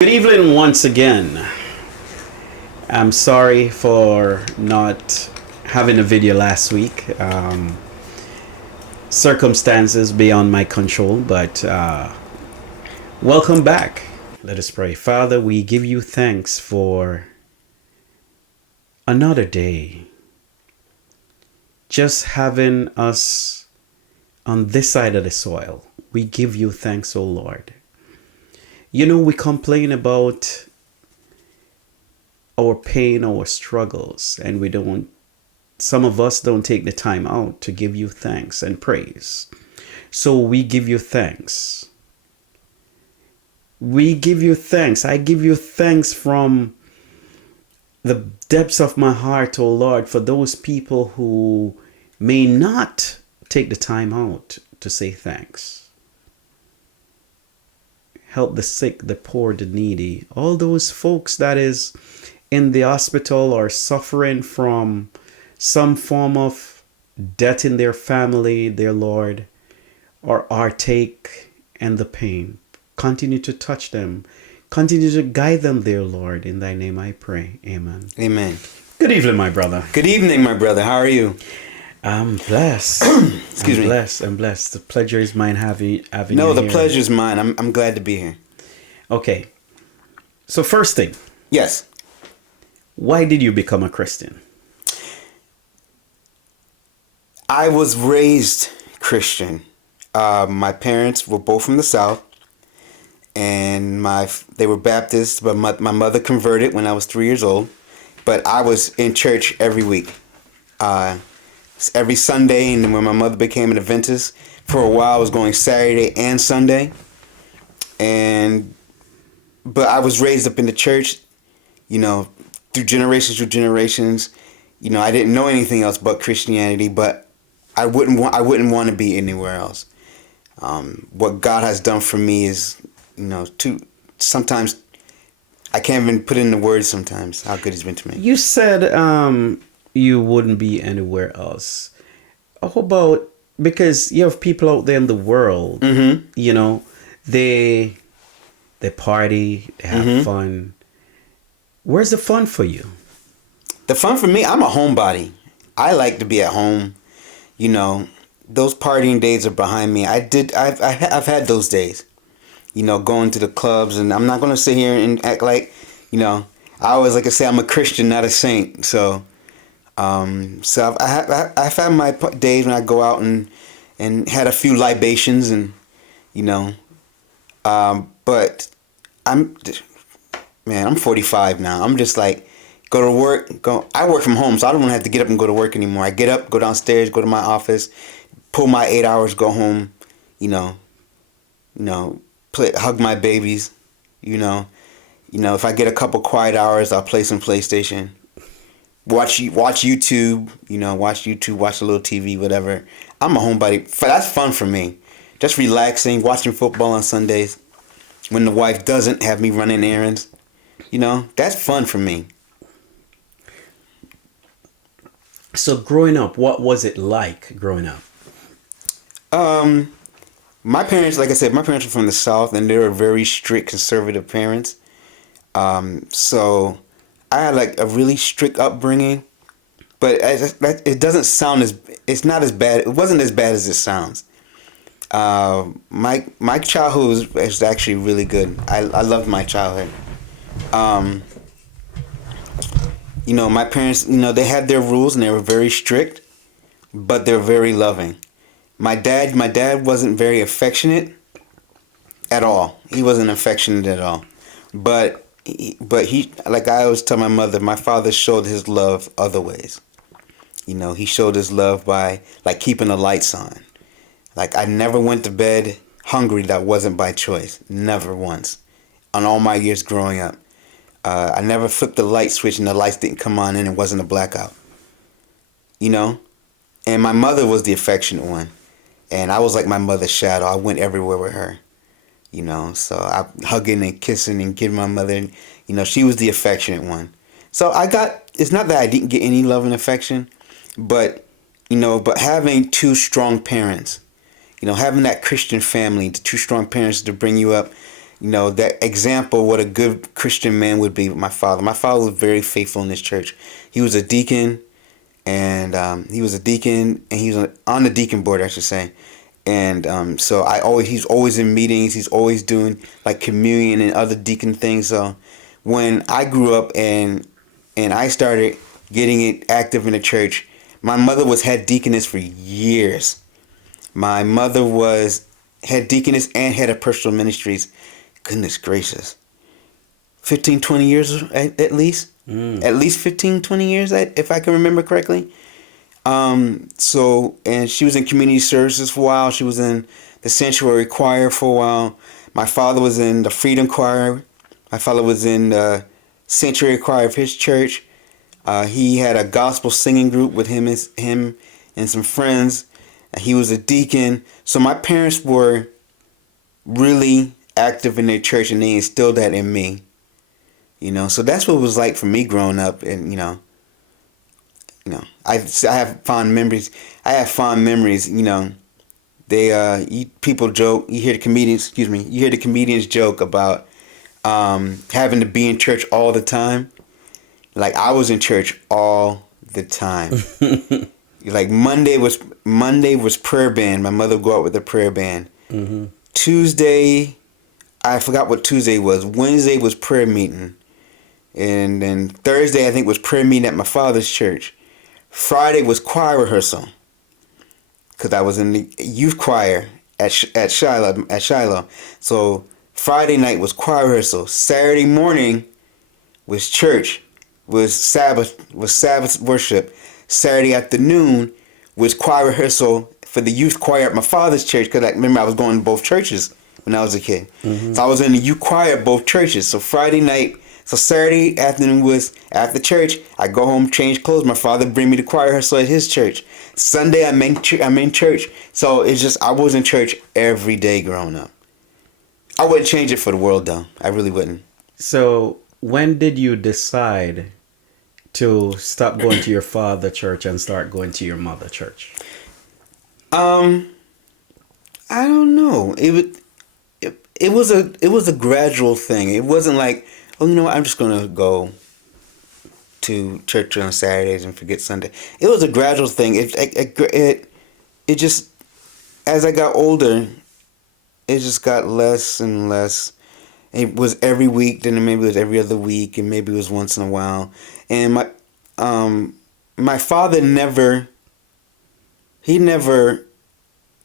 Good evening once again. I'm sorry for not having a video last week. Circumstances beyond my control, but welcome back. Let us pray. Father, we give you thanks for another day. Just having us on this side of the soil. We give you thanks, O Lord. You know, we complain about our pain, our struggles, and some of us don't take the time out to give you thanks and praise. So we give you thanks. We give you thanks. I give you thanks from the depths of my heart, O Lord, for those people who may not take the time out to say thanks. Help the sick, the poor, the needy, all those folks that is in the hospital or suffering from some form of death in their family, dear Lord, or heartache and the pain. Continue to touch them. Continue to guide them, dear Lord. In thy name I pray. Amen. Amen. Good evening, my brother. Good evening, my brother. How are you? I'm blessed. Excuse me. I'm blessed. The pleasure is mine having you No, the here. pleasure is mine. I'm glad to be here. Okay. So first thing, Yes. why did you become a Christian? I was raised Christian. My parents were both from the South, and they were Baptists, but my mother converted when I was 3 years old. But I was in church every week. Every Sunday, and then when my mother became an Adventist, for a while I was going Saturday and Sunday. But I was raised up in the church, through generations. I didn't know anything else but Christianity, but I wouldn't want to be anywhere else. What God has done for me is, sometimes I can't even put into words sometimes how good He's been to me. You said you wouldn't be anywhere else. How about, because you have people out there in the world, they party, they have fun. Where's the fun for you? The fun for me, I'm a homebody. I like to be at home. Those partying days are behind me. I've had those days. Going to the clubs, and I'm not going to sit here and act like, I always like to say I'm a Christian, not a saint. So I've had my days when I go out and had a few libations, and but I'm 45 now. I'm just like, go to work. I work from home, so I don't have to get up and go to work anymore. I get up, go downstairs, go to my office, pull my 8 hours, go home. Hug my babies. If I get a couple quiet hours, I'll play some PlayStation. Watch YouTube. Watch a little TV, whatever. I'm a homebody. That's fun for me. Just relaxing, watching football on Sundays. When the wife doesn't have me running errands. That's fun for me. So growing up, what was it like growing up? My parents, like I said, my parents were from the South, and they were very strict, conservative parents. So I had like a really strict upbringing, but it doesn't sound it's not as bad. It wasn't as bad as it sounds. My childhood was actually really good. I loved my childhood. My parents, they had their rules and they were very strict, but they're very loving. My dad wasn't very affectionate at all. He wasn't affectionate at all. But he, like I always tell my mother, my father showed his love other ways. He showed his love by like keeping the lights on. Like I never went to bed hungry. That wasn't by choice. Never once. On all my years growing up. I never flipped the light switch and the lights didn't come on and it wasn't a blackout. And my mother was the affectionate one. And I was like my mother's shadow. I went everywhere with her. So I hugging and kissing and giving my mother, she was the affectionate one. So it's not that I didn't get any love and affection, but having two strong parents, having that Christian family, the two strong parents to bring you up, that example what a good Christian man would be. My father. My father was very faithful in this church. He was a deacon, and he was on the deacon board, I should say. And so he's always in meetings. He's always doing like communion and other deacon things. So when I grew up and I started getting it active in the church, my mother was head deaconess for years. My mother was head deaconess and head of personal ministries. Goodness gracious. 15, 20 years at least. At least 15, 20 years, if I can remember correctly. And she was in community services for a while. She was in the sanctuary choir for a while. My father was in the freedom choir. My father was in the sanctuary choir of his church. He had a gospel singing group with him and some friends. He was a deacon. So my parents were really active in their church, and they instilled that in me. So that's what it was like for me growing up, and I have fond memories. People joke. You hear the comedians joke about having to be in church all the time. Like I was in church all the time. Like Monday was prayer band. My mother would go out with the prayer band. Mm-hmm. Tuesday, I forgot what Tuesday was. Wednesday was prayer meeting. And then Thursday, I think, was prayer meeting at my father's church. Friday was choir rehearsal, because I was in the youth choir at Shiloh. So Friday night was choir rehearsal. Saturday morning was church, was Sabbath worship. Saturday afternoon was choir rehearsal for the youth choir at my father's church, because I remember I was going to both churches when I was a kid. Mm-hmm. So I was in the youth choir at both churches. So Saturday afternoon was after church. I go home, change clothes. My father bring me to choir rehearsal at his church. Sunday I'm in church. So it's just I was in church every day growing up. I wouldn't change it for the world though. I really wouldn't. So when did you decide to stop going to your father church and start going to your mother church? I don't know. It was a gradual thing. It wasn't like, oh, I'm just gonna go to church on Saturdays and forget Sunday. It was a gradual thing. It just, as I got older, it just got less and less. It was every week, then maybe it was every other week, and maybe it was once in a while. And my father never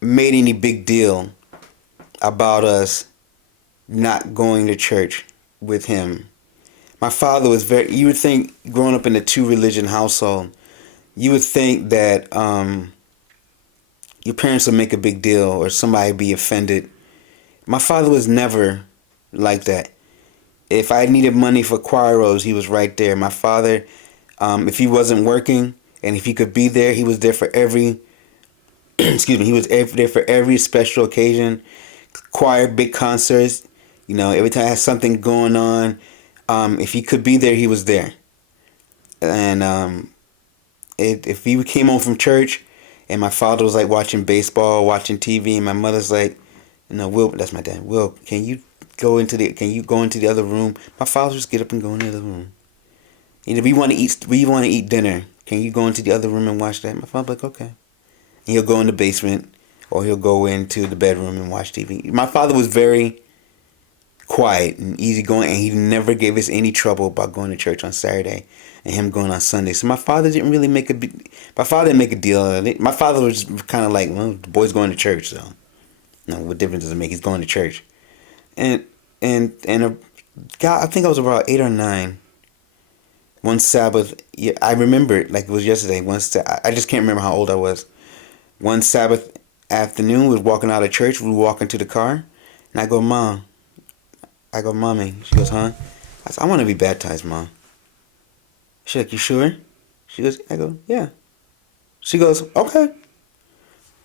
made any big deal about us not going to church with him. My father was you would think, growing up in a 2-religion household, you would think that your parents would make a big deal or somebody be offended. My father was never like that. If I needed money for choiros, he was right there. My father, if he wasn't working and if he could be there, he was there for every he was there for every special occasion, choir, big concerts. Every time I had something going on, if he could be there, he was there. And if he came home from church and my father was like watching baseball, watching TV, and my mother's like, Will, that's my dad. Will, can you go into the other room? My father would just get up and go in the other room. And if we want to eat dinner, can you go into the other room and watch that? My father's like, okay. And he'll go in the basement, or he'll go into the bedroom and watch TV. My father was very quiet and easygoing, and he never gave us any trouble about going to church on Saturday and him going on Sunday. So my father didn't make a deal out of it. My father was kind of like, well, the boy's going to church, so what difference does it make? He's going to church. And God, I think I was about 8 or 9. One Sabbath, I remember it like it was yesterday. I just can't remember how old I was. One Sabbath afternoon, we were walking out of church. We were walking to the car, and I go, Mom. I go, Mommy. She goes, huh? I said, I want to be baptized, Mom. She's like, you sure? She goes, I go, yeah. She goes, okay.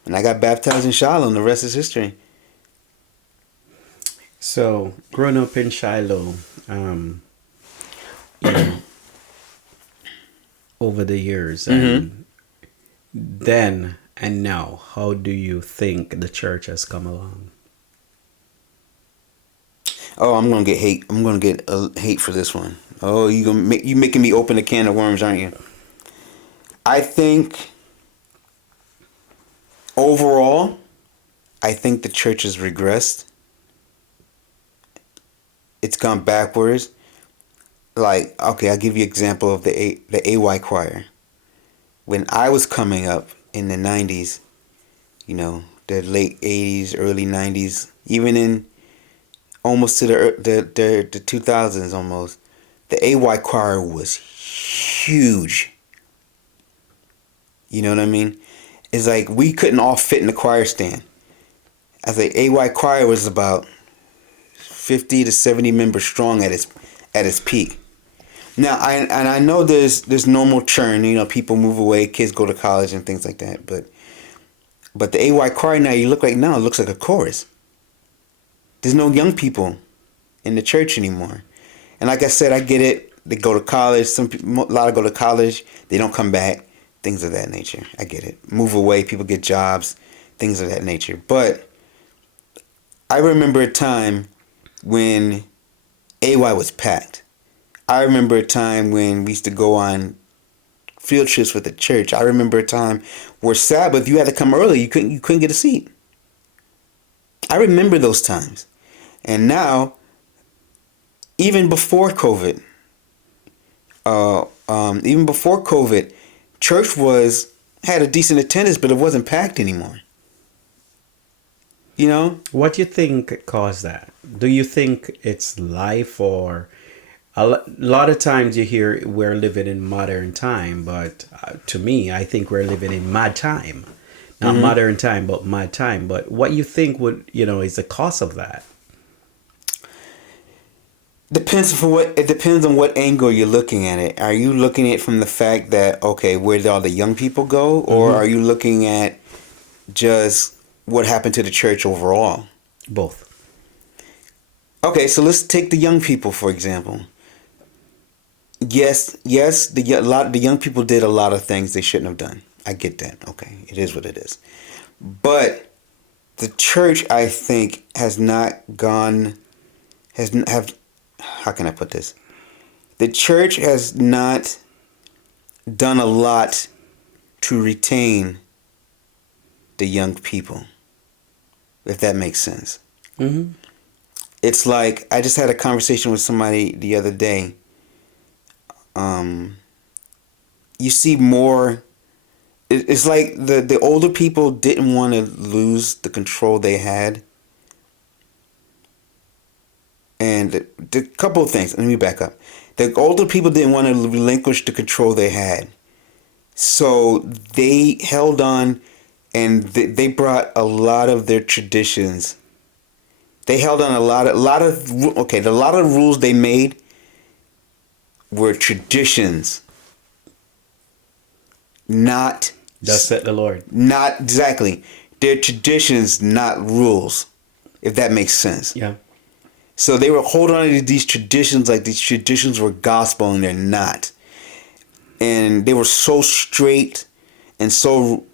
And I got baptized in Shiloh, and the rest is history. So, growing up in Shiloh, over the years, and then and now, how do you think the church has come along? Oh, I'm gonna get hate. I'm gonna get hate for this one. Oh, you making me open a can of worms, aren't you? I think overall, I think the church has regressed. It's gone backwards. Like, okay, I'll give you an example of the AY choir. When I was coming up in the 90s, you know, the late 80s, early 90s, even in almost to the 2000s almost, the AY choir was huge. You know what I mean? It's like we couldn't all fit in the choir stand. I think AY choir was about 50 to 70 members strong at its peak. Now, I know there's normal churn. You know, people move away, kids go to college and things like that. But the AY choir now, it looks like a chorus. There's no young people in the church anymore. And like I said, I get it. They go to college. A lot of go to college. They don't come back. Things of that nature. I get it. Move away. People get jobs. Things of that nature. But I remember a time when AY was packed. I remember a time when we used to go on field trips with the church. I remember a time where Sabbath you had to come early. You couldn't get a seat. I remember those times. And now, even before COVID, church had a decent attendance, but it wasn't packed anymore. You know? What do you think caused that? Do you think it's life, or lot of times you hear we're living in modern time, but to me, I think we're living in mad time. Not modern time, but mad time. But what you think is the cause of that? It depends on what angle you're looking at it. Are you looking at it from the fact that, okay, where did all the young people go? Or are you looking at just what happened to the church overall? Both. Okay, so let's take the young people, for example. Yes, the young people did a lot of things they shouldn't have done. I get that. Okay, it is what it is. But the church, I think, has not gone, how can I put this? The church has not done a lot to retain the young people, if that makes sense. Mm-hmm. It's like, I just had a conversation with somebody the other day. You see more. It's like the older people didn't want to lose the control they had. And the couple of things. Let me back up. The older people didn't want to relinquish the control they had. So they held on, and they brought a lot of their traditions. They held on a lot of rules they made were traditions. Not Thus said the Lord. Not exactly. They're traditions, not rules. If that makes sense. Yeah. So they were holding on to these traditions like these traditions were gospel, and they're not. And they were so straight and so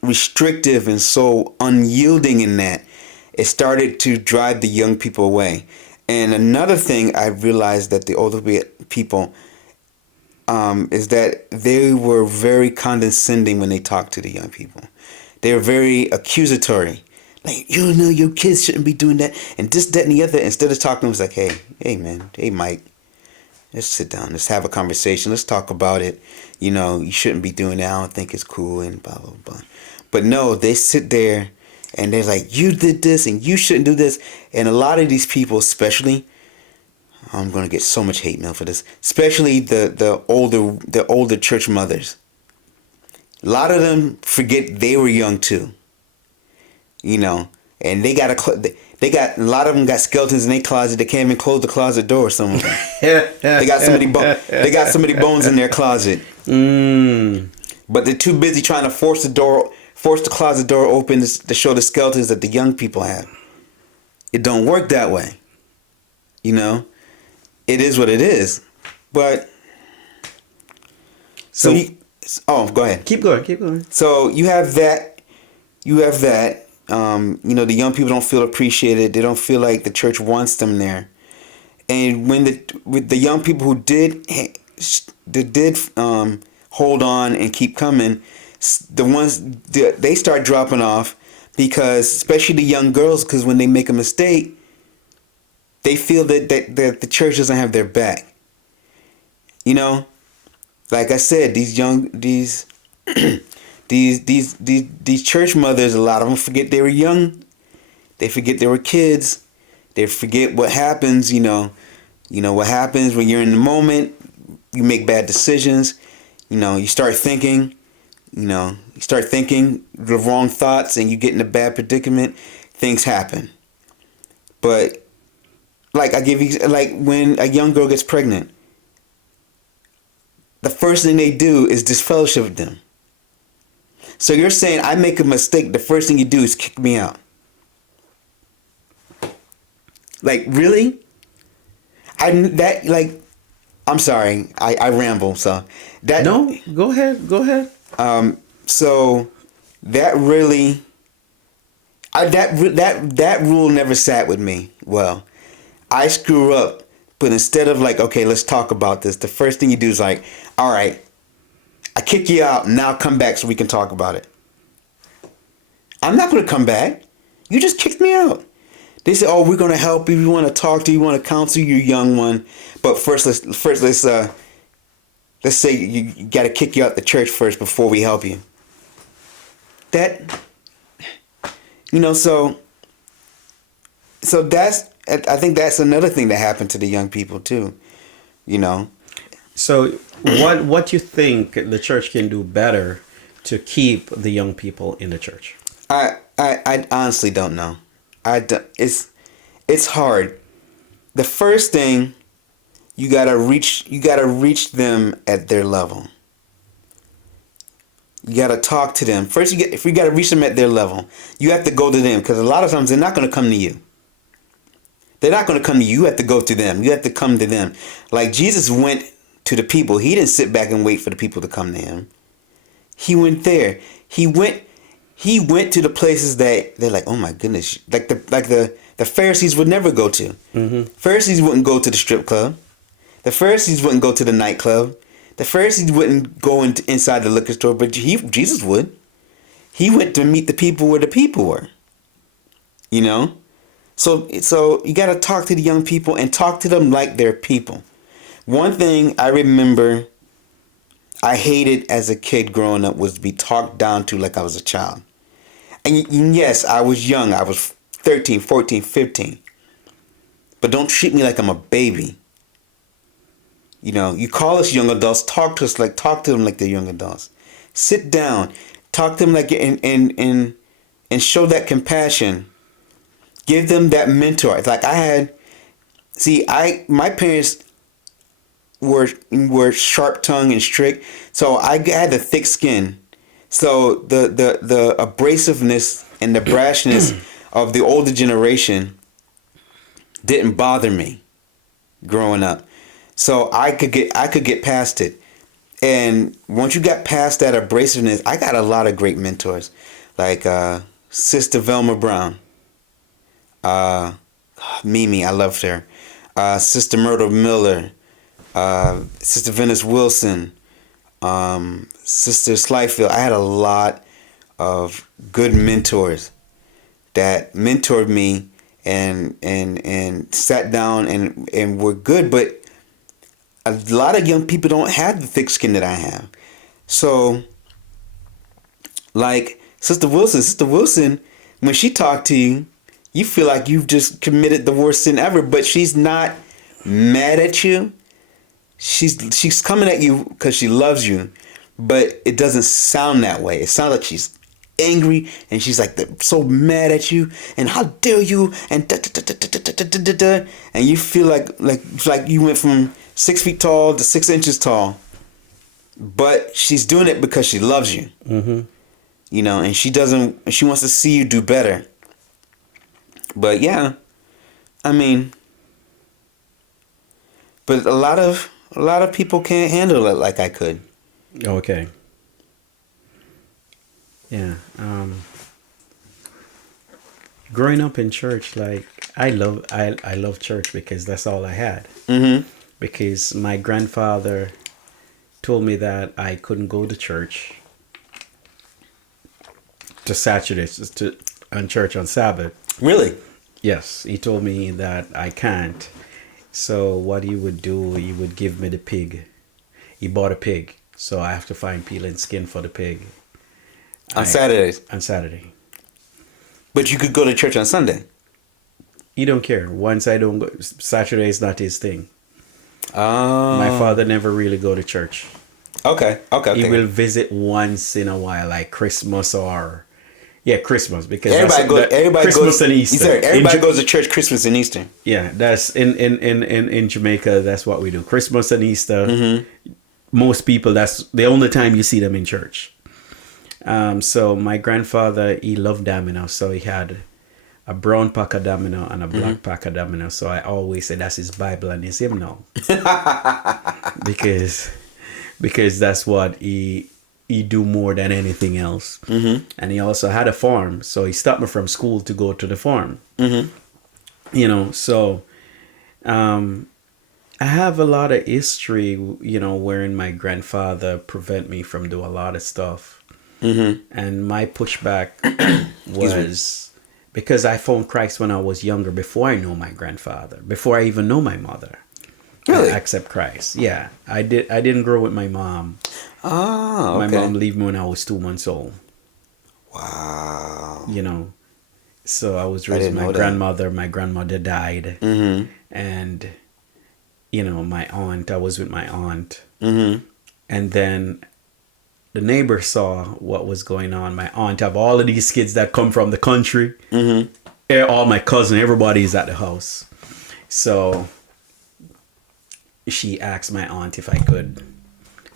restrictive and so unyielding in that it started to drive the young people away. And another thing I realized that the older people is that they were very condescending when they talked to the young people. They were very accusatory. Like, your kids shouldn't be doing that, and this, that, and the other. Instead of talking, it was like, hey, man, hey, Mike, let's sit down, let's have a conversation, let's talk about it. You shouldn't be doing that. I don't think it's cool, and blah, blah, blah. But no, they sit there, and they're like, you did this, and you shouldn't do this. And a lot of these people, especially, I'm going to get so much hate mail for this, especially the older church mothers. A lot of them forget they were young too. And they got a lot of them got skeletons in their closet. They can't even close the closet door. Some of them, they got so many bones in their closet. But they're too busy trying to force the closet door open to show the skeletons that the young people have. It don't work that way. It is what it is. But go ahead. Keep going. So you have that. The young people don't feel appreciated. They don't feel like the church wants them there. And with the young people who did hold on and keep coming, they start dropping off because, especially the young girls, because when they make a mistake, they feel that the church doesn't have their back. Like I said, these church mothers, a lot of them forget they were young. They forget they were kids. They forget what happens. What happens when you're in the moment. You make bad decisions. You start thinking. You start thinking the wrong thoughts, and you get in a bad predicament. Things happen. But like when a young girl gets pregnant, the first thing they do is disfellowship with them. So you're saying I make a mistake, the first thing you do is kick me out. Like, really? I'm sorry, I ramble, so that. No, go ahead. So that really, that rule never sat with me well. I screw up, but instead of like, okay, let's talk about this, the first thing you do is like, all right, I kick you out, now come back so we can talk about it. I'm not going to come back. You just kicked me out. They say, oh, we're going to help you. We want to talk to you. We want to counsel you, young one. But first, let's say you got to kick you out the church first before we help you. So that's, I think that's another thing that happened to the young people too, So what you think the church can do better to keep the young people in the church? I honestly don't know. It's hard. The first thing, you gotta reach them at their level. You gotta talk to them first. If you gotta reach them at their level, you have to go to them, because a lot of times they're not gonna come to you. They're not gonna come to you. You have to go to them. You have to come to them. Like Jesus went to the people. He didn't sit back and wait for the people to come to him. He went there. He went to the places that they're like, oh my goodness, like the Pharisees would never go to. Mm-hmm. Pharisees wouldn't go to the strip club. The Pharisees wouldn't go to the nightclub. The Pharisees wouldn't go inside the liquor store, but Jesus would. He went to meet the people where the people were. So you got to talk to the young people and talk to them like they're people. One thing I remember I hated as a kid growing up was to be talked down to like I was a child. And yes, I was young. I was 13, 14, 15. But don't treat me like I'm a baby. You call us young adults, talk to them like they're young adults. Sit down, talk to them like and show that compassion. Give them that mentor. It's like my parents were sharp tongued and strict, so I had the thick skin. So the abrasiveness and the brashness of the older generation didn't bother me growing up. So I could get past it. And once you got past that abrasiveness, I got a lot of great mentors, like Sister Velma Brown, Mimi, I loved her, Sister Myrtle Miller, Sister Venice Wilson, Sister Slyfield. I had a lot of good mentors that mentored me and sat down and were good, but a lot of young people don't have the thick skin that I have. So, like Sister Wilson, when she talked to you, you feel like you've just committed the worst sin ever, but she's not mad at you. She's coming at you because she loves you, but it doesn't sound that way. It sounds like she's angry and she's like so mad at you and how dare you and and you feel like you went from 6 feet tall to 6 inches tall, but she's doing it because she loves you. Mm-hmm. And she wants to see you do better. But yeah, I mean, but a lot of people can't handle it like I could. Okay. Yeah. growing up in church, like I love church because that's all I had. Mm-hmm. Because my grandfather told me that I couldn't go to church to Saturdays to on church on Sabbath. Really? Yes, he told me that I can't. So what he would do, he would give me the pig. He bought a pig, so I have to find peeling skin for the pig On Saturdays. on Saturday. But you could go to church on Sunday. He don't care. Once I don't go, Saturday is not his thing. Oh. My father never really go to church. Okay. He will visit once in a while, like Christmas or Christmas, because Everybody Christmas goes. and Easter. He said everybody goes to church Christmas and Easter. Yeah, that's in Jamaica. That's what we do. Christmas and Easter. Mm-hmm. Most people, that's the only time you see them in church. So my grandfather, he loved domino, so he had a brown pack of domino and a black pack of domino. So I always say that's his Bible and his hymnal, because that's what he do more than anything else. Mm-hmm. And he also had a farm, so he stopped me from school to go to the farm. Mm-hmm. You know, so I have a lot of history, you know, wherein my grandfather prevent me from doing a lot of stuff. Mm-hmm. And my pushback was because I found Christ when I was younger, before I know my grandfather, before I even know my mother. Really? I accept Christ. Yeah, I didn't grow with my mom. Oh, okay. My mom left me when I was 2 months old. Wow. You know, so I was raised with my grandmother. My grandmother died. Mm-hmm. And, you know, my aunt, I was with my aunt. Mm-hmm. And then the neighbor saw what was going on. My aunt have all of these kids that come from the country. Mm-hmm. All my cousin, everybody's at the house. So she asked my aunt if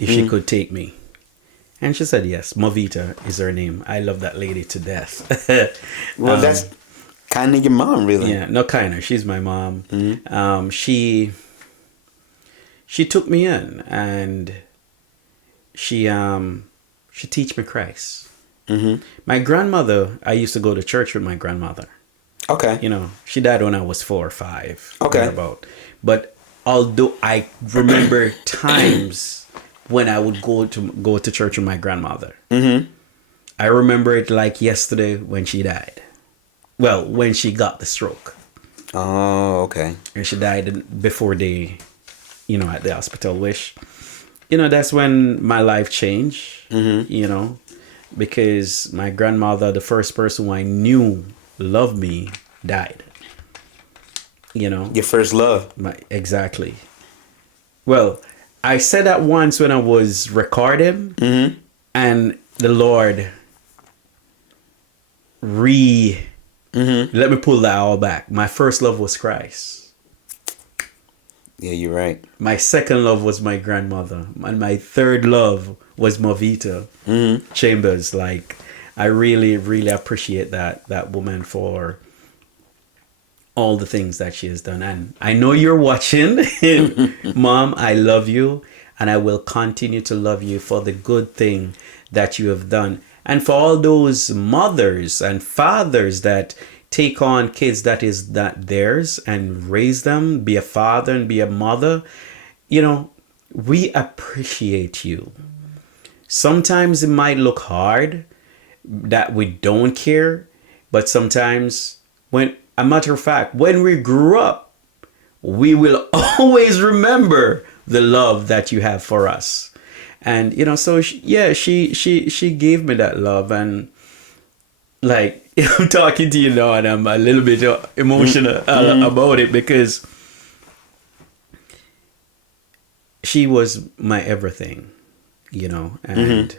she could take me. And she said yes. Movita is her name. I love that lady to death. Well, that's kind of your mom, really. Yeah, no, kind of. She's my mom. Mm-hmm. She took me in, and she teach me Christ. Mm-hmm. My grandmother, I used to go to church with my grandmother. Okay. You know, she died when I was 4 or 5. Okay. About. But although I remember times when I would go to church with my grandmother. Mm-hmm. I remember it like yesterday when she died. Well, when she got the stroke. Oh, okay. And she died before they, you know, at the hospital, which, you know, that's when my life changed, you know, because my grandmother, the first person who I knew loved me, died. You know? Your first love. Exactly. Well, I said that once when I was recording, and the Lord let me pull that all back. My first love was Christ. Yeah, you're right. My second love was my grandmother, and my third love was Movita Chambers. Like, I really, really appreciate that woman for all the things that she has done. And I know you're watching. Mom, I love you, and I will continue to love you for the good thing that you have done. And for all those mothers and fathers that take on kids that is not theirs and raise them, be a father and be a mother, you know, we appreciate you. Sometimes it might look hard that we don't care, but sometimes, when a matter of fact, when we grew up, we will always remember the love that you have for us. And, you know, so she gave me that love. And like, I'm talking to you now and I'm a little bit emotional about it, because she was my everything, you know, and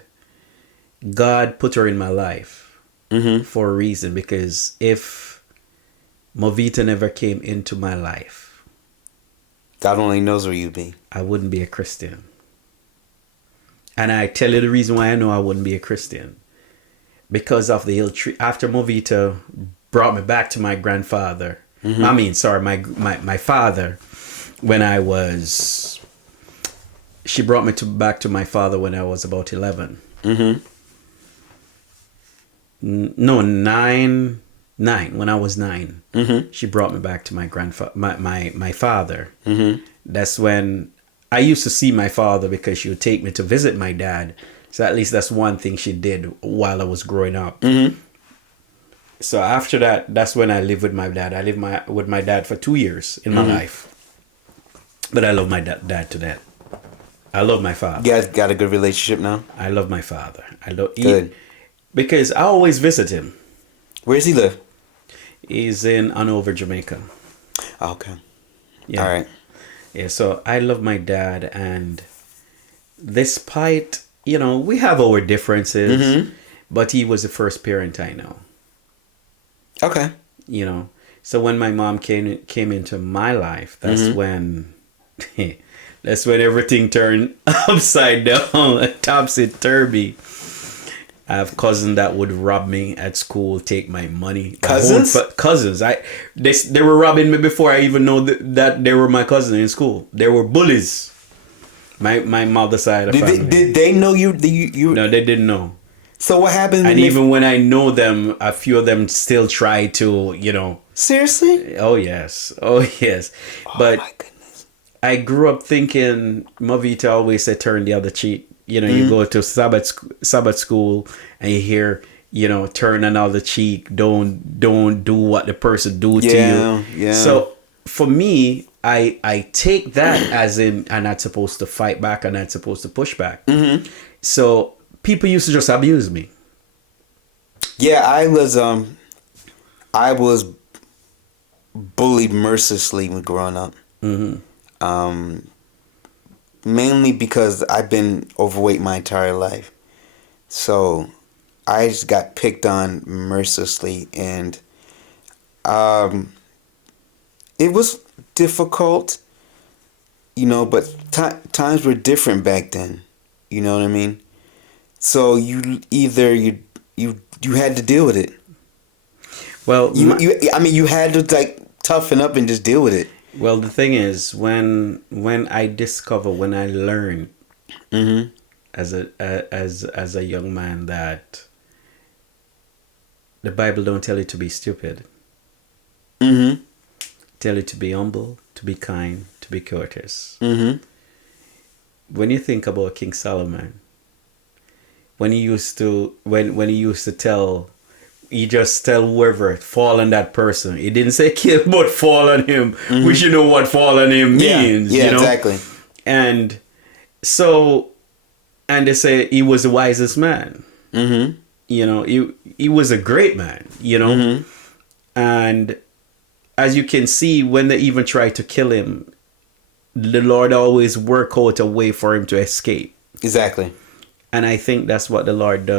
God put her in my life for a reason, because if Movita never came into my life, God only knows where you'd be. I wouldn't be a Christian. And I tell you the reason why I know I wouldn't be a Christian. Because of the ill treat. After Movita brought me back to my grandfather. I mean, sorry, my father, when I was... She brought me back to my father when I was about 11. No, 9 9. When I was 9, she brought me back to my grandfather, my father. That's when I used to see my father because she would take me to visit my dad. So at least that's one thing she did while I was growing up. So after that, that's when I lived with my dad. I lived with my dad for 2 years in my life. But I love my dad to death. I love my father. You guys got a good relationship now? I love my father. Good. Because I always visit him. Where does he live? He's in Hanover, Jamaica. Oh, okay. Yeah. All right. Yeah, so I love my dad, and despite, we have our differences, but he was the first parent I know. Okay. So when my mom came into my life, that's when that's when everything turned upside down, topsy-turvy. I have cousins that would rob me at school, take my money. Cousins? Cousins. They were robbing me before I even know that they were my cousins in school. They were bullies. My mother's side of the family. Did they know you? No, they didn't know. So what happened? And even when I know them, a few of them still try to, Seriously? Oh yes. Oh yes. But my goodness. I grew up thinking Mavita always said turn the other cheek. You go to Sabbath school and you hear, turn another cheek. Don't do what the person do to you. Yeah. So for me, I take that as in I'm not supposed to fight back. I'm not supposed to push back. So people used to just abuse me. Yeah, I was bullied mercilessly when growing up. Mainly because I've been overweight my entire life. So I just got picked on mercilessly, and it was difficult, but times were different back then. You know what I mean? So you had to deal with it. Well, you had to toughen up and just deal with it. Well, the thing is, when I learned as a young man that the Bible don't tell you to be stupid. Tell you to be humble, to be kind, to be courteous. When you think about King Solomon, when he used to tell. He just tell whoever fall on that person. He didn't say kill, but fall on him. Which you know what fall on him means. Yeah, exactly. And so, and they say he was the wisest man. He was a great man. And as you can see, when they even tried to kill him, the Lord always worked out a way for him to escape. Exactly. And I think that's what the Lord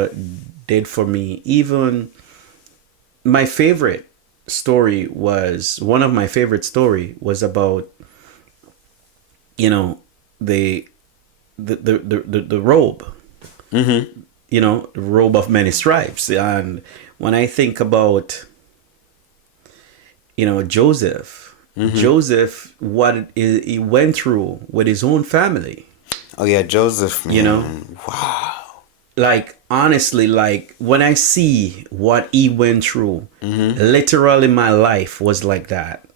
did for me. Even my favorite story was about the robe, the robe of many stripes. And when I think about Joseph, what he went through with his own family. Oh yeah, Joseph, man. Wow. Like, honestly, like, when I see what he went through, literally my life was like that.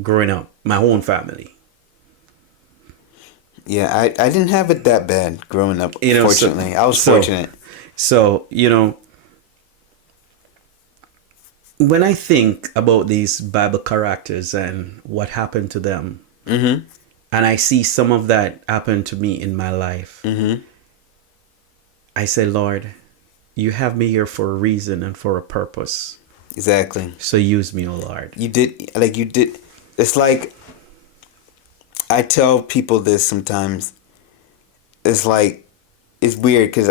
Growing up, my own family. Yeah, I didn't have it that bad growing up, fortunately. I was fortunate. So, when I think about these Bible characters and what happened to them, and I see some of that happen to me in my life, I say, Lord, you have me here for a reason and for a purpose. Exactly. So use me, oh Lord. You did. It's like, I tell people this sometimes. It's like, it's weird because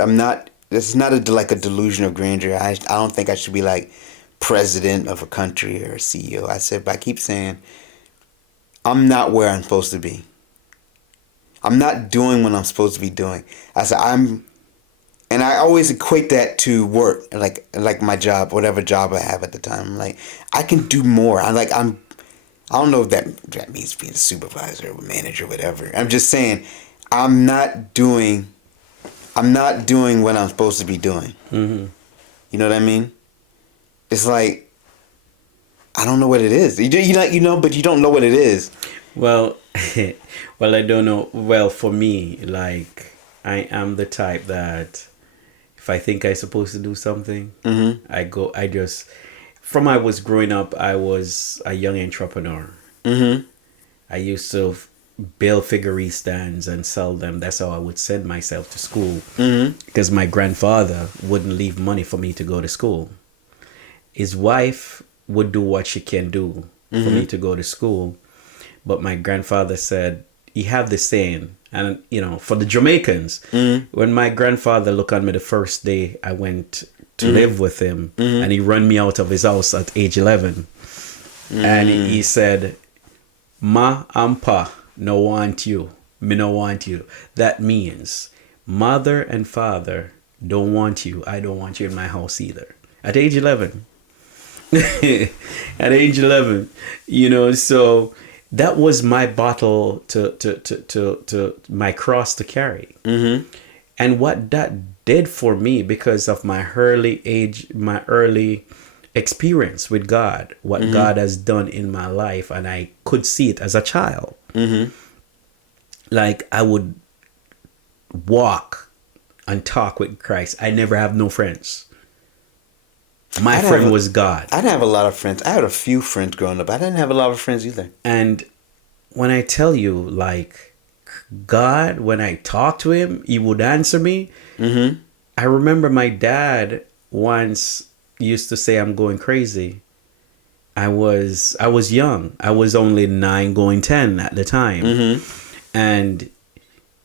it's not a delusion of grandeur. I don't think I should be like president of a country or a CEO. But I keep saying, I'm not where I'm supposed to be. I'm not doing what I'm supposed to be doing. And I always equate that to work, like my job, whatever job I have at the time. I'm like, I can do more. I don't know if that means being a supervisor or a manager or whatever. I'm just saying, I'm not doing what I'm supposed to be doing. You know what I mean? It's like, I don't know what it is. But you don't know what it is. Well, well, I don't know. Well, for me, like, I am the type that if I think I'm supposed to do something, I go. I just from I was growing up, I was a young entrepreneur. I used to build figurine stands and sell them. That's how I would send myself to school because my grandfather wouldn't leave money for me to go to school. His wife would do what she can do for me to go to school. But my grandfather said, he have this saying, and for the Jamaicans, when my grandfather looked at me the first day I went to live with him, and he run me out of his house at age 11, and he said, "Ma and Pa no want you, me no want you." That means mother and father don't want you. I don't want you in my house either. At age 11. At age 11, so that was my battle to my cross to carry. And what that did for me, because of my early age, my early experience with God, what God has done in my life, and I could see it as a child. Like, I would walk and talk with Christ. I never have no friends. My friend was God. I didn't have a lot of friends. I had a few friends growing up. I didn't have a lot of friends either. And when I tell you, like, God, when I talked to him, he would answer me. I remember my dad once used to say I'm going crazy. I was young. I was only 9 going 10 at the time. And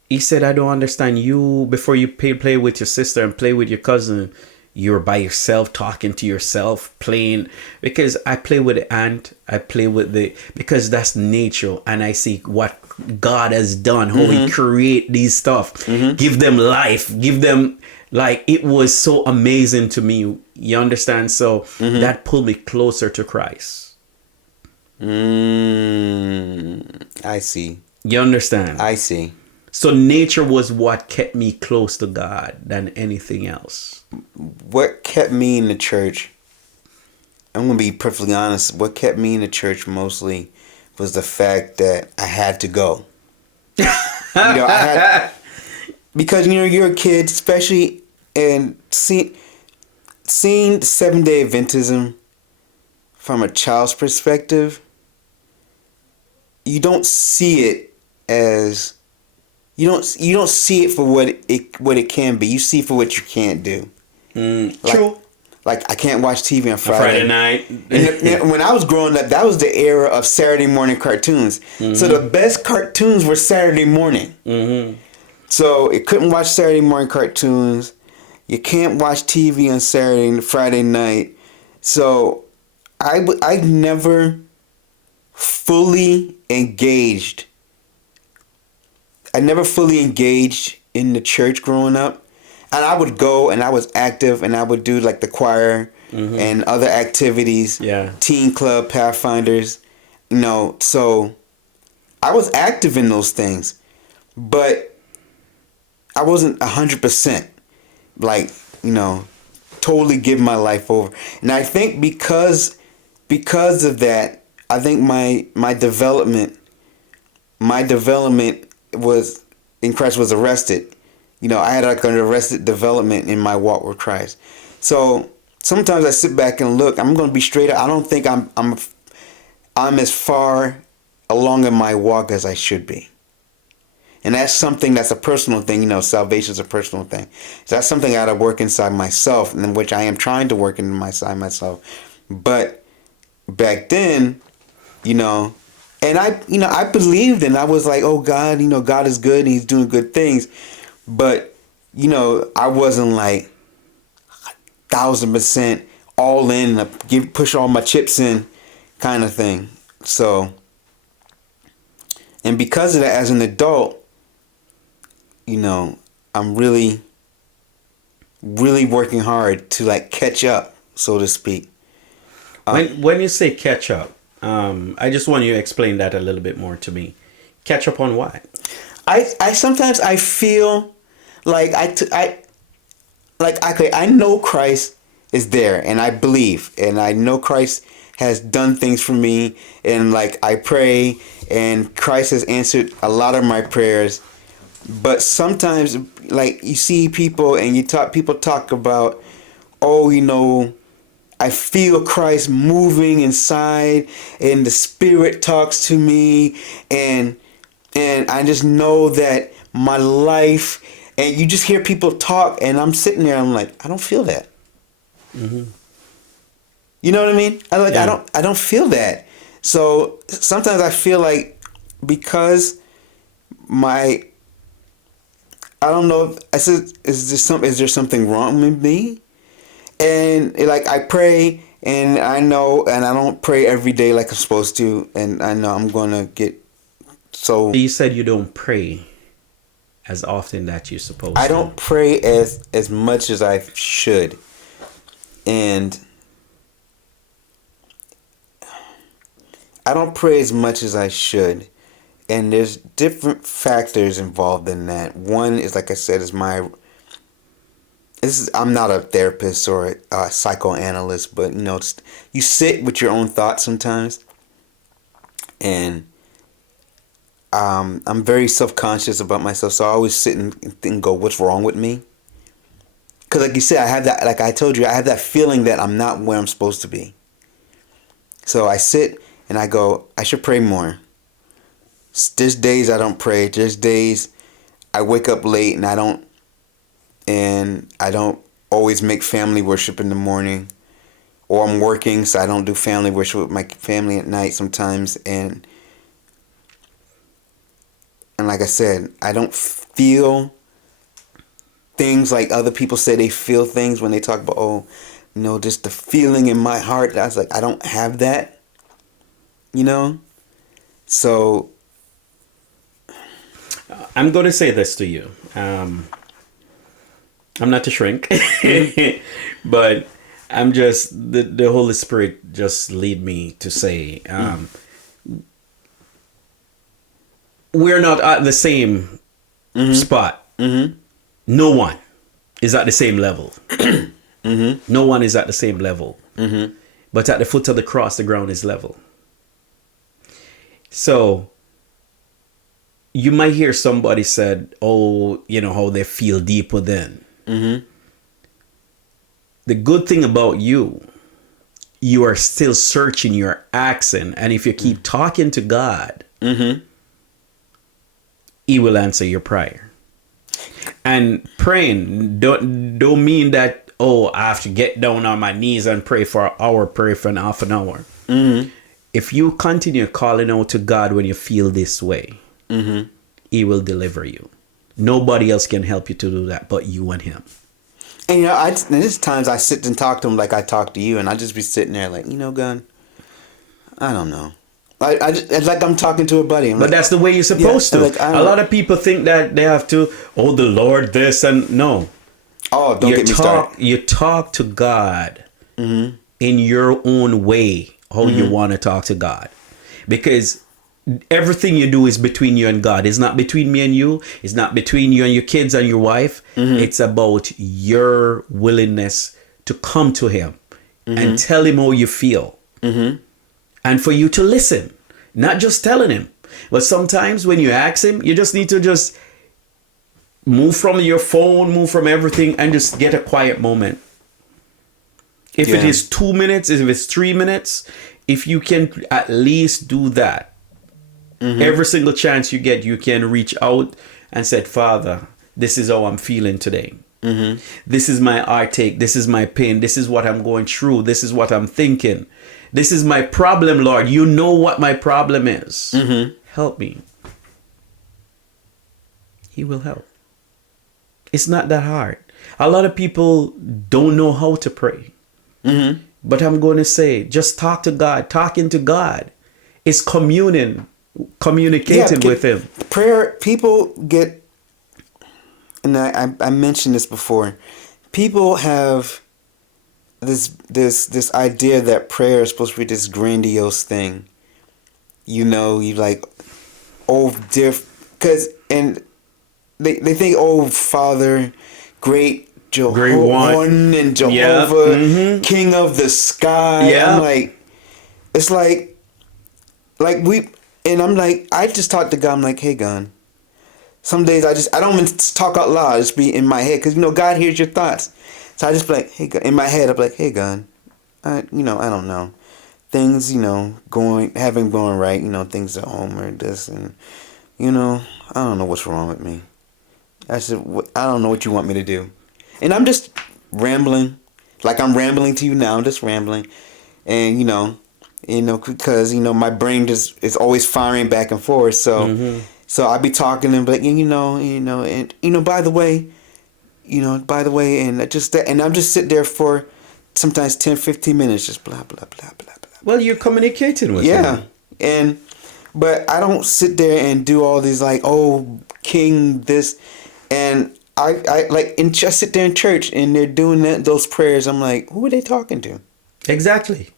he said, I don't understand you. Before you play with your sister and play with your cousin, you're by yourself, talking to yourself, playing. Because I play with the ant, I play with because that's nature, and I see what God has done, how he create these stuff, give them life, give them, like, it was so amazing to me. You understand? So that pulled me closer to Christ. I see. You understand? I see. So nature was what kept me close to God than anything else. What kept me in the church, I'm going to be perfectly honest, what kept me in the church mostly was the fact that I had to go. Because, you're a kid, especially, and seeing Seventh-day Adventism from a child's perspective, you don't see it as... You don't see it for what it can be. You see it for what you can't do. True. Like, I can't watch TV on Friday night. And when I was growing up, that was the era of Saturday morning cartoons. So the best cartoons were Saturday morning. So you couldn't watch Saturday morning cartoons. You can't watch TV on Saturday and Friday night. So I never fully engaged. I never fully engaged in the church growing up. And I would go and I was active and I would do like the choir and other activities. Yeah. Teen club, Pathfinders. So I was active in those things. But I wasn't 100%. Like, totally give my life over. And I think because of that, I think my development was in Christ was arrested. I had like an arrested development in my walk with Christ. So sometimes I sit back and look. I'm going to be straight up. I don't think I'm as far along in my walk as I should be. And that's something that's a personal thing. Salvation is a personal thing. So that's something I got to work inside myself, and which I am trying to work inside myself. But back then, and I believed, and I was like, oh God, God is good and he's doing good things. But, I wasn't like 1,000% all in, push all my chips in kind of thing. So, and because of that, as an adult, I'm really, really working hard to like catch up, so to speak. When you say catch up, I just want you to explain that a little bit more to me. Catch up on what? I sometimes I feel like I know Christ is there, and I believe, and I know Christ has done things for me, and like I pray, and Christ has answered a lot of my prayers. But sometimes, like you see people, and people talk about, oh, I feel Christ moving inside, and the Spirit talks to me, and I just know that my life, and you just hear people talk, and I'm sitting there, I'm like, I don't feel that. Mm-hmm. You know what I mean? Yeah. I don't feel that. So sometimes I feel like because my, I don't know. I said, is there something wrong with me? And like I pray, and I know, and I don't pray every day like I'm supposed to, and I know I'm gonna get so. You said you don't pray as often that you're I supposed to. don't pray as much as I should, and I don't pray as much as I should, and there's different factors involved in that. One is, like I said, is my. I'm not a therapist or a psychoanalyst, but you sit with your own thoughts sometimes, and I'm very self-conscious about myself, so I always sit and think and go, "What's wrong with me?" Because, like you said, I have that. Like I told you, I have that feeling that I'm not where I'm supposed to be. So I sit and I go, I should pray more. There's days I don't pray. There's days I wake up late and I don't always make family worship in the morning, or I'm working, so I don't do family worship with my family at night sometimes, and like I said, I don't feel things like other people say they feel things when they talk about, just the feeling in my heart. I was like, I don't have that, so I'm going to say this to you. I'm not to shrink, but I'm just, the Holy Spirit just lead me to say, we're not at the same spot. Mm-hmm. No one is at the same level. No one is at the same level. Mm-hmm. But at the foot of the cross, the ground is level. So you might hear somebody said, oh, how they feel deep within. Mm-hmm. The good thing about you are still searching, you're asking. And if you keep talking to God, He will answer your prayer. And praying don't mean that, I have to get down on my knees and pray for an hour, pray for half an hour. Mm-hmm. If you continue calling out to God when you feel this way, He will deliver you. Nobody else can help you to do that but you and Him. And there's times I sit and talk to Him like I talk to you, and I just be sitting there like, God, I don't know. It's like I'm talking to a buddy. But that's the way you're supposed to. Like, a lot of people think that they have to, the Lord this and no. Oh, don't get me started. You talk to God in your own way, how you want to talk to God. Because everything you do is between you and God. It's not between me and you. It's not between you and your kids and your wife. It's about your willingness to come to Him and tell Him how you feel. And for you to listen, not just telling Him. But sometimes when you ask Him, you just need to just move from your phone, move from everything, and just get a quiet moment. If it is 2 minutes, if it's 3 minutes, if you can at least do that, every single chance you get, you can reach out and say, Father, this is how I'm feeling today. This is my heartache. This is my pain. This is what I'm going through. This is what I'm thinking. This is my problem, Lord. You know what my problem is. Help me. He will help. It's not that hard. A lot of people don't know how to pray. But I'm going to say, just talk to God. Talking to God is communicating with Him. Prayer, people get, and I mentioned this before, people have this idea that prayer is supposed to be this grandiose thing. You like, and they think, Father, great Jehovah, Great one and Jehovah, King of the sky. Yeah. I'm like, it's I'm like, I just talk to God. I'm like, hey, God. Some days I don't even talk out loud. I just be in my head because God hears your thoughts. So I just be like, hey, God. In my head, I'm like, hey, God. I don't know. Things, haven't going right. Things at home or this and, I don't know what's wrong with me. I said, I don't know what you want me to do. And I'm just rambling. Like I'm rambling to you now. I'm just rambling. And, because, my brain just is always firing back and forth. So, so I be talking and be like, and, by the way, and I'm just sit there for sometimes 10, 15 minutes, just blah, blah, blah, blah, blah. Well, you're communicating with him. Yeah. But I don't sit there and do all these like, oh, King, this. And I like, and just sit there in church and they're doing those prayers. I'm like, who are they talking to? Exactly.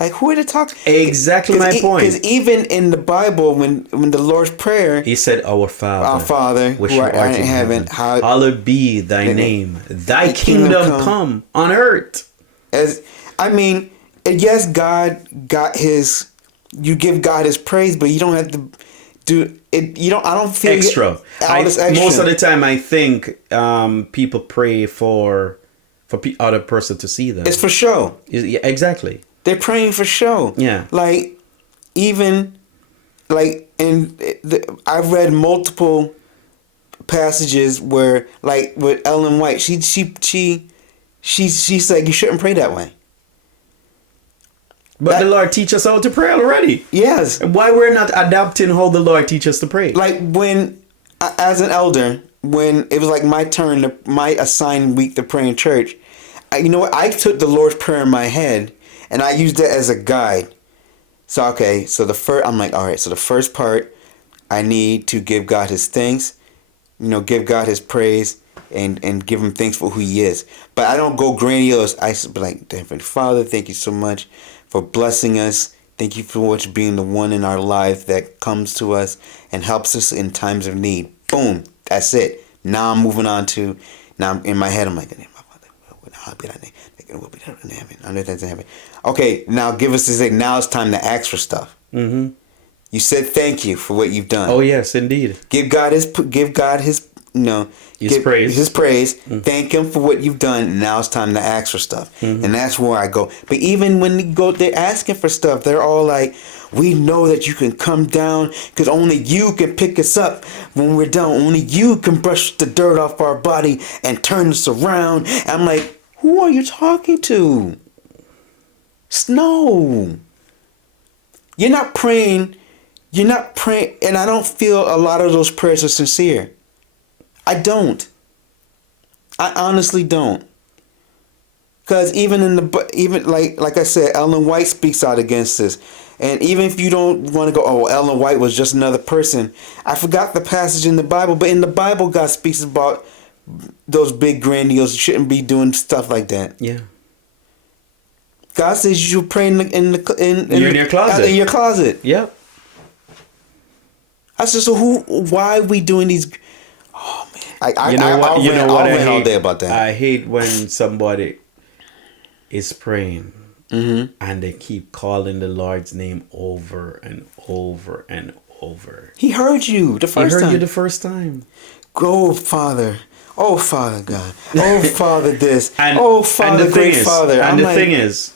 Like, who are they talking? Exactly my point. Because even in the Bible, when the Lord's Prayer, He said, "Our Father, which art in heaven, hallowed be Thy name. Thy kingdom come on earth." Yes, God got His. You give God His praise, but you don't have to do it. You don't. I don't feel extra. Extra. Most of the time, I think people pray for other person to see them. It's for show. Yeah, exactly. They're praying for show. Yeah. Like, even, like, I've read multiple passages where, like, with Ellen White, she said you shouldn't pray that way. But the Lord teach us how to pray already. Yes. Why we're not adapting how the Lord teach us to pray? Like when, as an elder, when it was like my turn, my assigned week to pray in church, you know what? I took the Lord's Prayer in my head and I used it as a guide. So, okay, so I'm like, all right, so the first part, I need to give God His thanks, give God His praise and give Him thanks for who He is. But I don't go grandiose. I be like, Heavenly Father, thank you so much for blessing us. Thank you for being the one in our life that comes to us and helps us in times of need. Boom, that's it. Now I'm moving on to, in my head, I'm like, okay, now give us this. Now it's time to ask for stuff. Mm-hmm. You said thank you for what you've done. Oh yes, indeed. Give God his praise. His praise. Mm-hmm. Thank Him for what you've done. And now it's time to ask for stuff. Mm-hmm. And that's where I go. But even when you go, they're asking for stuff. They're all like, we know that you can come down because only you can pick us up when we're down. Only you can brush the dirt off our body and turn us around. And I'm like, who are you talking to? Snow. You're not praying. And I don't feel a lot of those prayers are sincere. I don't. I honestly don't. Because even like I said, Ellen White speaks out against this. And even if you don't want to go, oh, Ellen White was just another person. I forgot the passage in the Bible, but in the Bible, God speaks about those big grandiose. You shouldn't be doing stuff like that. Yeah. God says you should pray in your closet. In your closet. Yeah. I said, so why are we doing these? Oh man, I'll rant all day about that. I hate when somebody is praying mm-hmm. and they keep calling the Lord's name over and over and over. He heard you the first time. He heard you the first time. Go, Father. Oh, Father God. Oh, Father this. Oh, Father, great Father. And the thing is,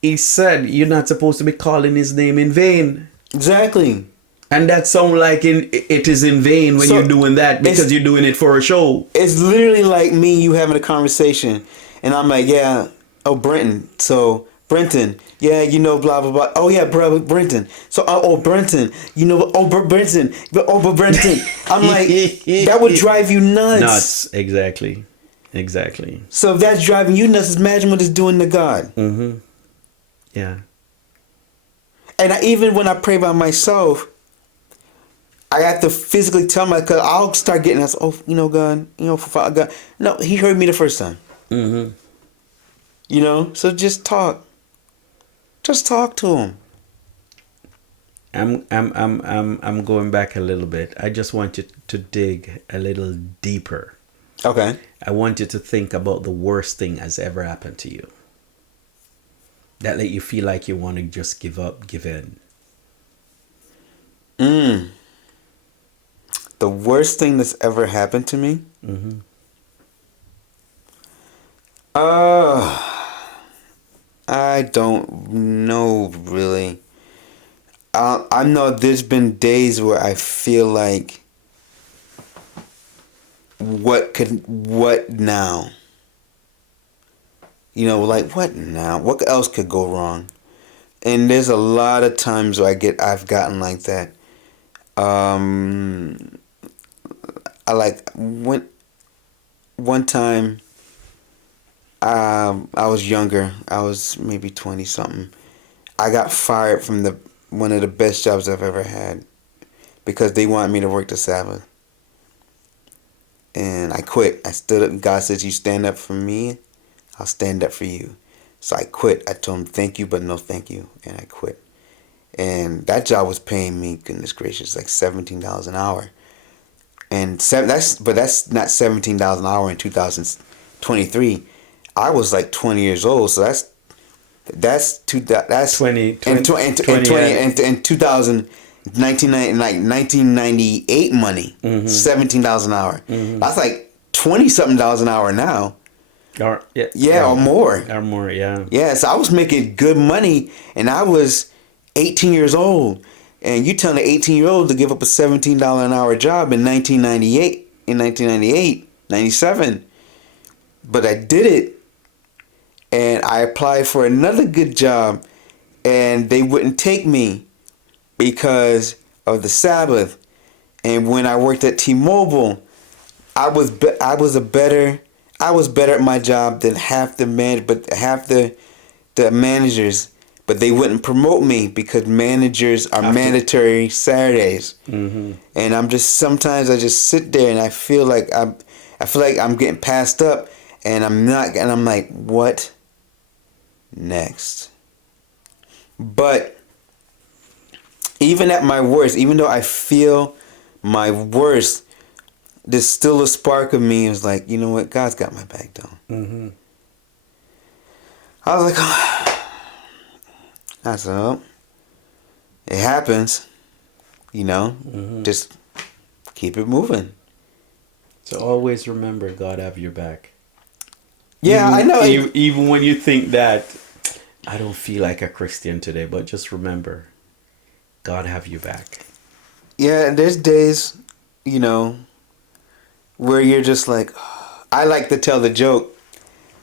He said you're not supposed to be calling His name in vain. Exactly. And that sounds like it is in vain when you're doing that because you're doing it for a show. It's literally like me and you having a conversation. And I'm like, yeah, oh, Brenton. So, Brenton, yeah, blah, blah, blah. Oh, yeah, Brenton. So, Brenton, Brenton. But Brenton. I'm like, that would drive you nuts. Nuts, exactly. So, if that's driving you nuts, imagine what it's doing to God. Mm-hmm. Yeah. And even when I pray by myself, I have to physically tell because I'll start getting that. Oh, God, for God. No, He heard me the first time. Mm-hmm. So just talk. Just talk to Him. I'm going back a little bit. I just want you to dig a little deeper. Okay. I want you to think about the worst thing has ever happened to you. that let you feel like you want to just give up, give in? The worst thing that's ever happened to me? Mm-hmm. I don't know really. I know there's been days where I feel like, what now? You know, like, what now? What else could go wrong? And there's a lot of times where I've gotten like that. I like one time. I was younger. I was maybe 20 something. I got fired from one of the best jobs I've ever had because they wanted me to work the Sabbath. And I quit. I stood up and God says, you stand up for me, I'll stand up for you. So I quit. I told him thank you, but no thank you. And I quit. And that job was paying me, goodness gracious, like $17 an hour. And that's not $17 an hour in 2023. I was like 20 years old, so that's 20, in 1998 money, $17 an hour. That's like 20 something dollars an hour now. Or Or more. Or more, yeah. Yeah, so I was making good money, and I was 18 years old. And you telling an 18-year-old to give up a $17 an hour job in 1998, 97. But I did it. And I applied for another good job, and they wouldn't take me because of the Sabbath. And when I worked at T-Mobile, I was better at my job than half the managers. But they wouldn't promote me because managers are mandatory Saturdays. Mm-hmm. And sometimes I just sit there and I feel like I'm getting passed up, and I'm not, and I'm like, what next? But even at my worst, even though I feel my worst, there's still a spark of me is like, you know what, God's got my back though. Mm-hmm. I was like, I said, oh, it happens, just keep it moving. So always remember, God have your back. Yeah, I know. Even when you think that, I don't feel like a Christian today, but just remember, God have your back. Yeah, there's days, where you're just like, I like to tell the joke.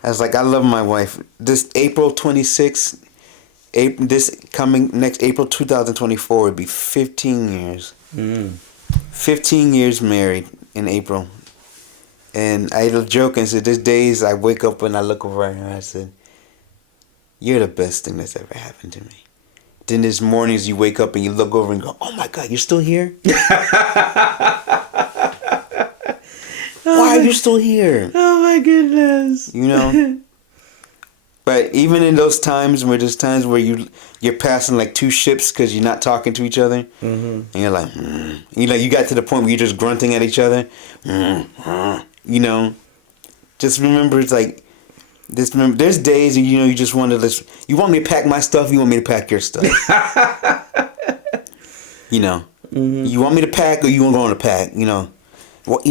I was like, I love my wife. This April 26th, next April 2024 would be 15 years. 15 years married in April. And I joke and said, there's days I wake up and I look over at her and I said, you're the best thing that's ever happened to me. Then there's mornings you wake up and you look over and go, oh my God, you're still here? Why are you still here? Oh my goodness. But even in those times where there's times where you're passing like two ships because you're not talking to each other, and you're like, you got to the point where you're just grunting at each other, just remember it's like, there's days and you just want to you want me to pack my stuff, you want me to pack your stuff. You want me to pack or you want to go on a pack, well,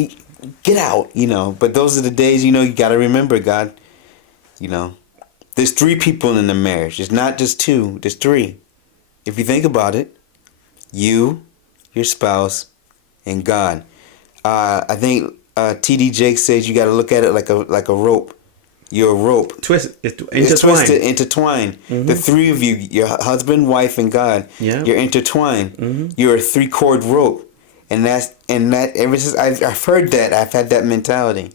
get out, but those are the days, you got to remember, God, there's three people in the marriage. It's not just two, there's three. If you think about it, you, your spouse, and God. I think T.D. Jakes says you got to look at it like a rope. You're a rope. It's twisted, intertwined. The three of you, your husband, wife, and God, you're intertwined. You're a 3-cord rope. And that ever since I've heard that, I've had that mentality.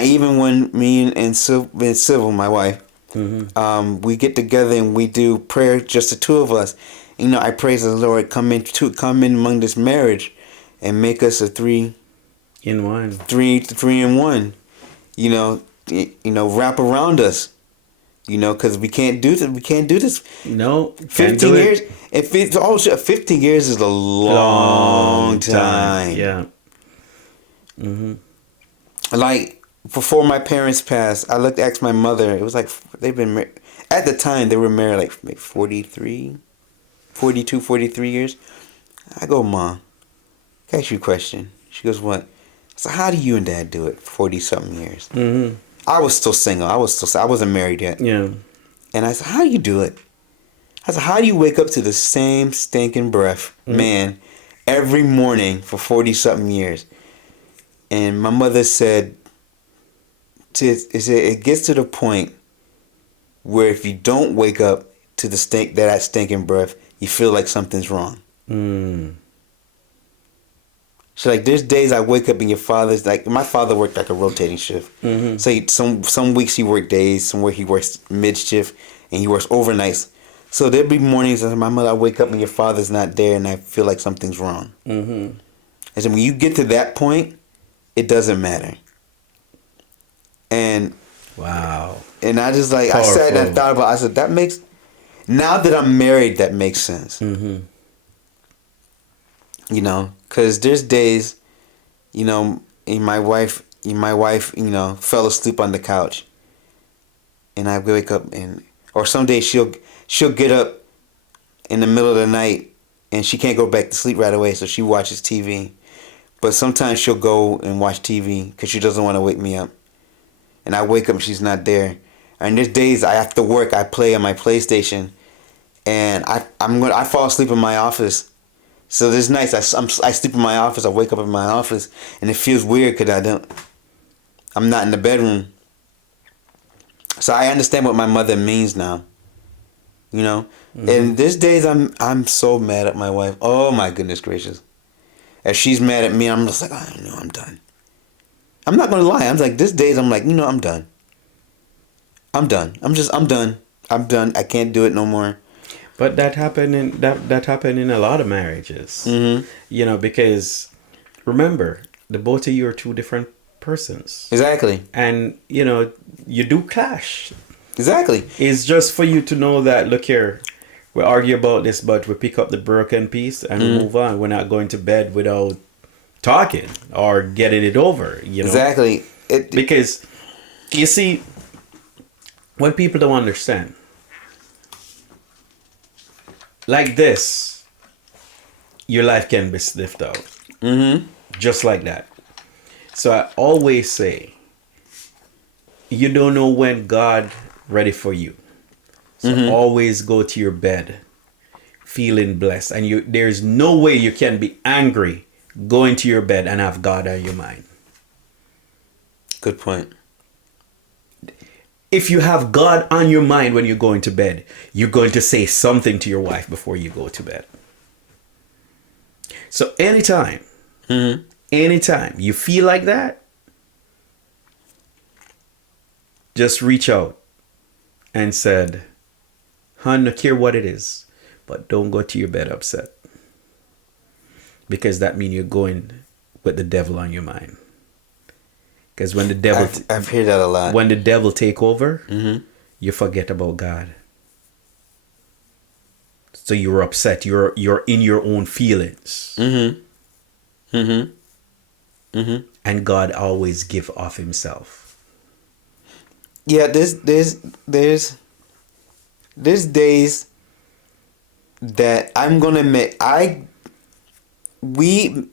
Even when me and Civil, my wife, we get together and we do prayer, just the two of us. I praise the Lord, come in among this marriage, and make us a 3 in 1. 3 in 1. Wrap around us. Because we can't do this. We can't do this. No, 15 years. 15 years is a long time. Yeah. Like before my parents passed, I asked my mother. It was like they've been married. At the time, they were married like maybe 42, 43 years. I go, Mom, can I ask you a question? She goes, what? So how do you and Dad do it 40-something years? Mm-hmm. I was still single. I wasn't married yet. Yeah. And I said, how do you do it? I said, how do you wake up to the same stinking breath, man, every morning for 40-something years? And my mother said, it gets to the point where if you don't wake up to that stinking breath, you feel like something's wrong. Mm. So like there's days I wake up and your father's like, my father worked like a rotating shift. Mm-hmm. So some weeks he worked days, somewhere he works mid shift, and he works overnights. So there'd be mornings that my mother, I wake up and your father's not there, and I feel like something's wrong. Mm-hmm. And so when you get to that point, it doesn't matter. And wow. And I just like, Powerful. I sat and thought about it. I said, now that I'm married, that makes sense. Mm-hmm. You know, because there's days, you know, and my wife, you know, fell asleep on the couch. And I wake up or some days she'll get up in the middle of the night and she can't go back to sleep right away, so she watches TV. But sometimes she'll go and watch TV because she doesn't want to wake me up. And I wake up and she's not there. And there's days I have to work. I play on my PlayStation, and I fall asleep in my office. So there's nights I sleep in my office. I wake up in my office, and it feels weird because I'm not in the bedroom. So I understand what my mother means now. You know, and there's days I'm so mad at my wife. Oh my goodness gracious! If she's mad at me, I'm just like, I know, I'm done. I'm not gonna lie. I'm like, there's days I'm like, you know, I'm done. I'm done. I'm done. I'm done. I can't do it no more. But that happened in a lot of marriages. Mm-hmm. You know, because remember, the both of you are two different persons. Exactly. And you know, you do clash. Exactly. It's just for you to know that, look here, we argue about this, but we pick up the broken piece and we move on. We're not going to bed without talking or getting it over, you know. Exactly. Because you see, when people don't understand, like this, your life can be sniffed out. Mm-hmm. Just like that. So I always say, you don't know when God ready for you. So always go to your bed feeling blessed. And there's no way you can be angry going to your bed and have God on your mind. Good point. If you have God on your mind when you're going to bed, you're going to say something to your wife before you go to bed. So anytime you feel like that, just reach out and said, "Hon, no care what it is, but don't go to your bed upset." Because that means you're going with the devil on your mind. Because when the devil, I've heard that a lot. when the devil take over, you forget about God. So you're upset. You're in your own feelings. And God always give off Himself. Yeah, there's days that I'm gonna admit we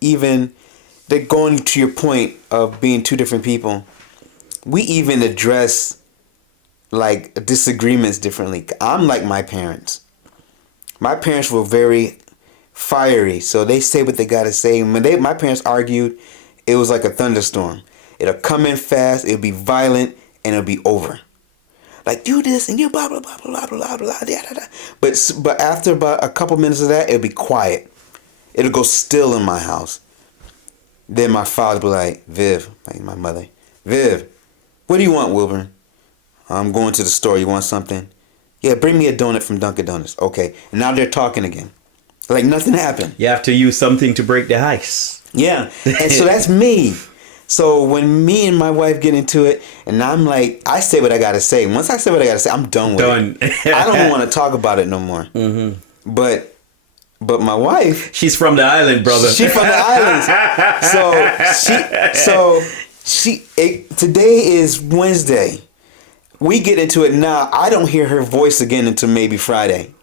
even, that going to your point of being two different people, we even address like disagreements differently. I'm like my parents. My parents were very fiery, so they say what they gotta say. When my parents argued, it was like a thunderstorm. It'll come in fast, it'll be violent, and it'll be over. Like, do this and you blah blah blah blah blah blah blah blah. But after about a couple minutes of that, it'll be quiet. It'll go still in my house. Then my father will be like, Viv, like my mother, Viv, what do you want, Wilburn? I'm going to the store. You want something? Yeah, bring me a donut from Dunkin' Donuts. Okay. And now they're talking again. Like nothing happened. You have to use something to break the ice. Yeah. And so that's me. So when me and my wife get into it, and I'm like, I say what I gotta say. Once I say what I gotta say, I'm done with it. I don't want to talk about it no more. But my wife, she's from the island, brother. She's from the islands. Today is Wednesday. we get into it now. I don't hear her voice again until maybe Friday.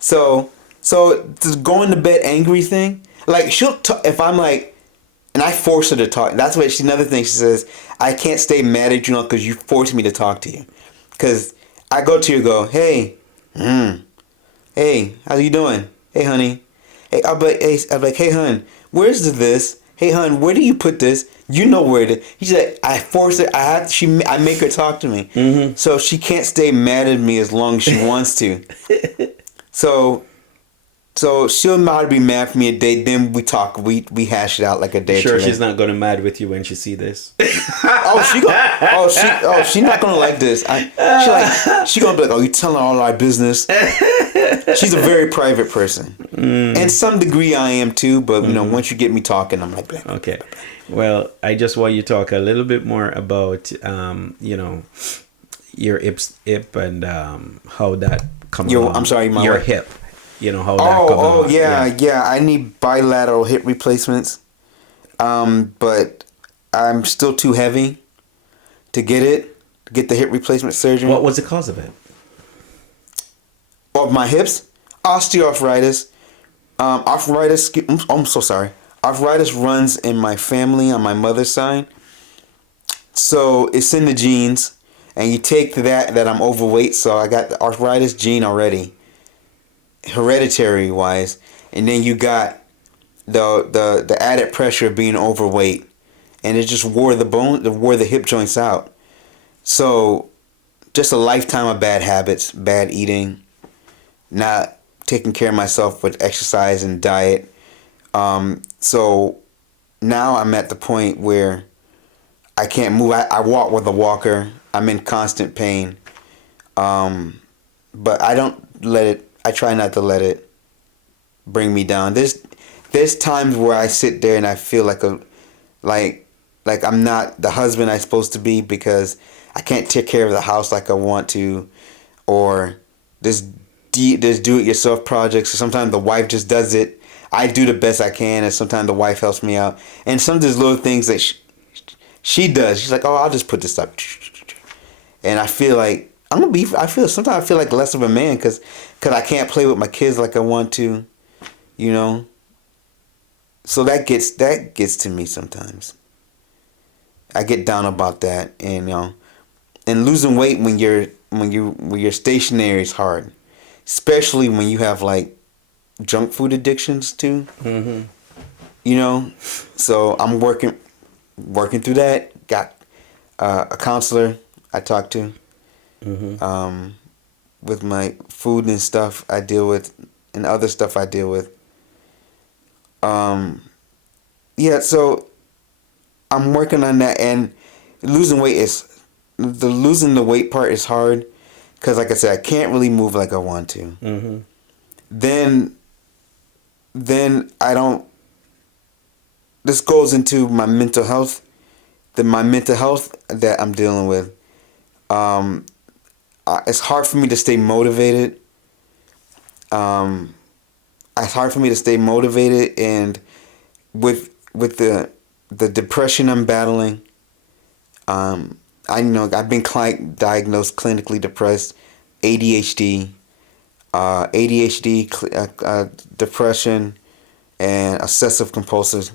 So this going to bed angry thing, like she'll if I'm like, and I force her to talk. That's what another thing she says. I can't stay mad at you because you forced me to talk to you. Because I go to you and go, hey, hey, how you doing? Hey, honey. Hey, I'm like, hey, hun, where's this? Hey, hun, where do you put this? You know where it is. He's like, I force her. I make her talk to me. Mm-hmm. So she can't stay mad at me as long as she wants to. So she'll not be mad for me a day. Then we talk. We hash it out like a day. Sure, she's not gonna mad with you when she see this. She's not gonna like this. She gonna be like, oh, you telling all our business. She's a very private person, and some degree I am too. But you know, once you get me talking, I'm like, blah. Okay. Well, I just want you to talk a little bit more about your hip and how that comes along. I'm sorry, your what? hip. How that comes along. Yeah. I need bilateral hip replacements, but I'm still too heavy to get the hip replacement surgery. What was the cause of it? Of my hips, osteoarthritis. I'm so sorry. Arthritis runs in my family on my mother's side, so it's in the genes. And you take that I'm overweight, so I got the arthritis gene already, hereditary wise, and then you got the added pressure of being overweight, and it just wore the hip joints out. So, just a lifetime of bad habits, bad eating, not taking care of myself with exercise and diet. So now I'm at the point where I can't move. I walk with a walker. I'm in constant pain. But I don't let it, I try not to let it bring me down. There's times where I sit there and I feel like I'm not the husband I'm supposed to be because I can't take care of the house like I want to, or there's do-it-yourself projects. Or sometimes the wife just does it. I do the best I can, and sometimes the wife helps me out. And some of these little things that she does, she's like, "Oh, I'll just put this up," and I feel like sometimes I feel like less of a man because I can't play with my kids like I want to, So that gets to me sometimes. I get down about that, and and losing weight when you're stationary is hard, especially when you have like junk food addictions too. Mm-hmm. So I'm working through that. Got a counselor I talk to. Mm-hmm. With my food and stuff I deal with, and other stuff I deal with. So I'm working on that, and losing the weight part is hard because, like I said, I can't really move like I want to. Mm-hmm. Then I don't. This goes into my mental health. My mental health that I'm dealing with. It's hard for me to stay motivated. It's hard for me to stay motivated, and with the depression I'm battling. I've been diagnosed clinically depressed, ADHD, depression, and obsessive compulsions.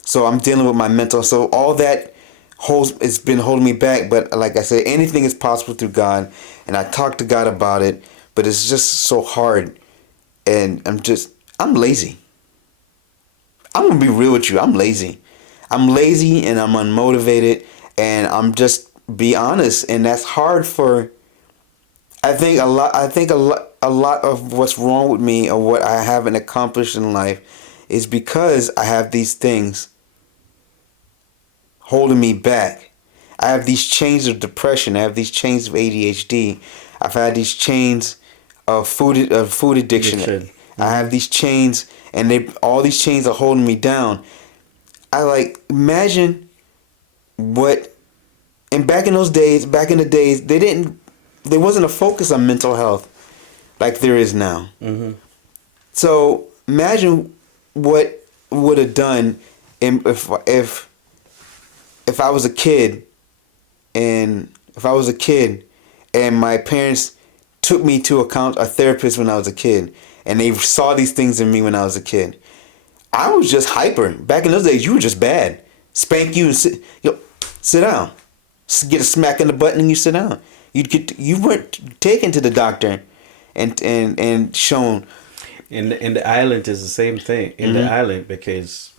So I'm dealing with my mental. So all that it's been holding me back. But like I said, anything is possible through God, and I talk to God about it. But it's just so hard, and I'm lazy. I'm gonna be real with you. I'm lazy. I'm lazy, and I'm unmotivated, and I'm just be honest, and that's hard for. I think a lot of what's wrong with me or what I haven't accomplished in life is because I have these things holding me back. I have these chains of depression. I have these chains of ADHD. I've had these chains of food addiction. Mm-hmm. I have these chains, and all these chains are holding me down. I imagine what, and back in the days, there wasn't a focus on mental health like there is now. Mm-hmm. So imagine what would have done if if I was a kid, and my parents took me to a therapist when I was a kid, and they saw these things in me when I was a kid, I was just hyper. Back in those days, you were just bad. Spank you and sit down. Get a smack in the butt and you sit down. You weren't taken to the doctor and shown. In the island is the same thing. In the island, because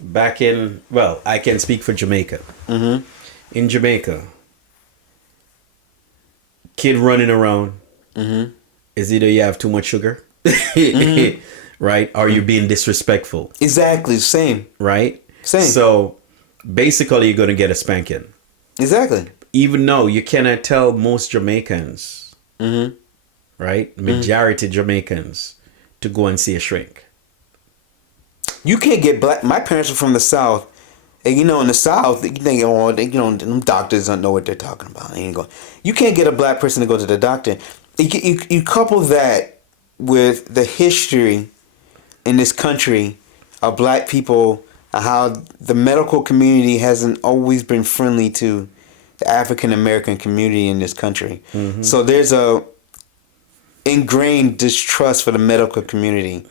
back in, well, I can speak for Jamaica. In Jamaica, kid running around is either you have too much sugar, right, or you're being disrespectful. Exactly, same. Right? Same. So basically, you're going to get a spanking. Exactly. Even though you cannot tell most Jamaicans, right, majority Jamaicans, to go and see a shrink. You can't get black. My parents are from the South. And in the South, you think, them doctors don't know what they're talking about. You can't get a black person to go to the doctor. You couple that with the history in this country of black people, how the medical community hasn't always been friendly to the African American community in this country. So there's a ingrained distrust for the medical community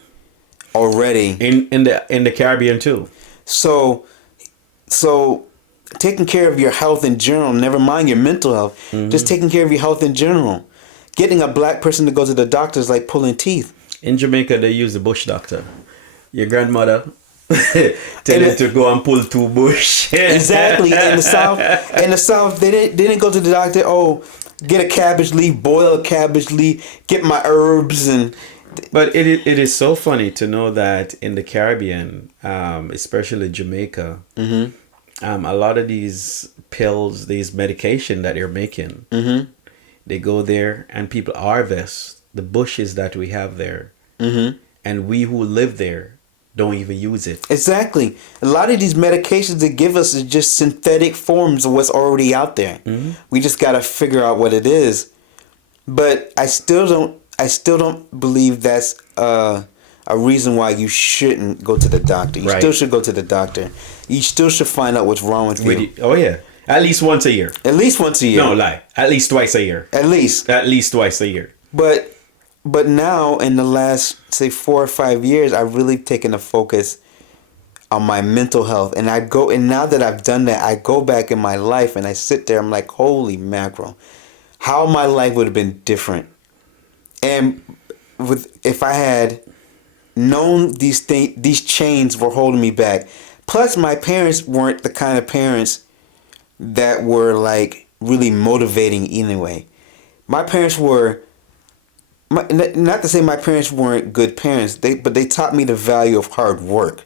already. In the Caribbean too. So taking care of your health in general, never mind your mental health, just taking care of your health in general. Getting a black person to go to the doctor is like pulling teeth. In Jamaica, they use the bush doctor. Your grandmother tell you to go and pull 2 bush. Exactly. In the South, they didn't go to the doctor. Oh, get a cabbage leaf, boil a cabbage leaf, get my herbs and. But it is so funny to know that in the Caribbean, especially Jamaica, a lot of these pills, these medication that they're making, they go there and people harvest the bushes that we have there, and we who live there don't even use it. Exactly. A lot of these medications they give us is just synthetic forms of what's already out there. We just got to figure out what it is. But I still don't believe that's a reason why you shouldn't go to the doctor. You still should go to the doctor. You still should find out what's wrong with you. Oh yeah, at least once a year. At least once a year. No lie, at least twice a year. At least twice a year. But now in the last say 4 or 5 years, I've really taken a focus on my mental health, and now that I've done that, I go back in my life and I sit there. I'm like, holy mackerel, how my life would have been different. And if I had known these chains were holding me back. Plus, my parents weren't the kind of parents that were like really motivating anyway. My parents were, not to say my parents weren't good parents, but they taught me the value of hard work.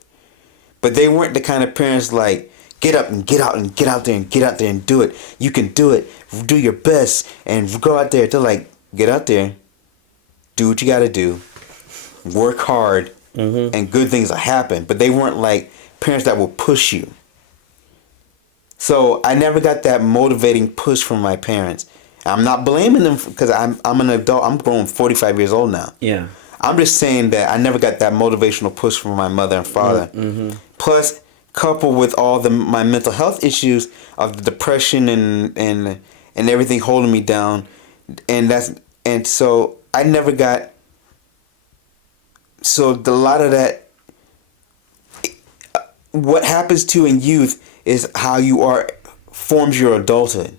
But they weren't the kind of parents like, get up and get out and get out there and get out there and do it. You can do it. Do your best and go out there. They're like, get out there. Do what you got to do. Work hard. And good things will happen. But they weren't like parents that will push you. So I never got that motivating push from my parents. I'm not blaming them because I'm an adult. I'm grown 45 years old now. Yeah. I'm just saying that I never got that motivational push from my mother and father. Plus, coupled with all my mental health issues of the depression and everything holding me down, and so I never got. So a lot of that, what happens to in youth is how you forms your adulthood.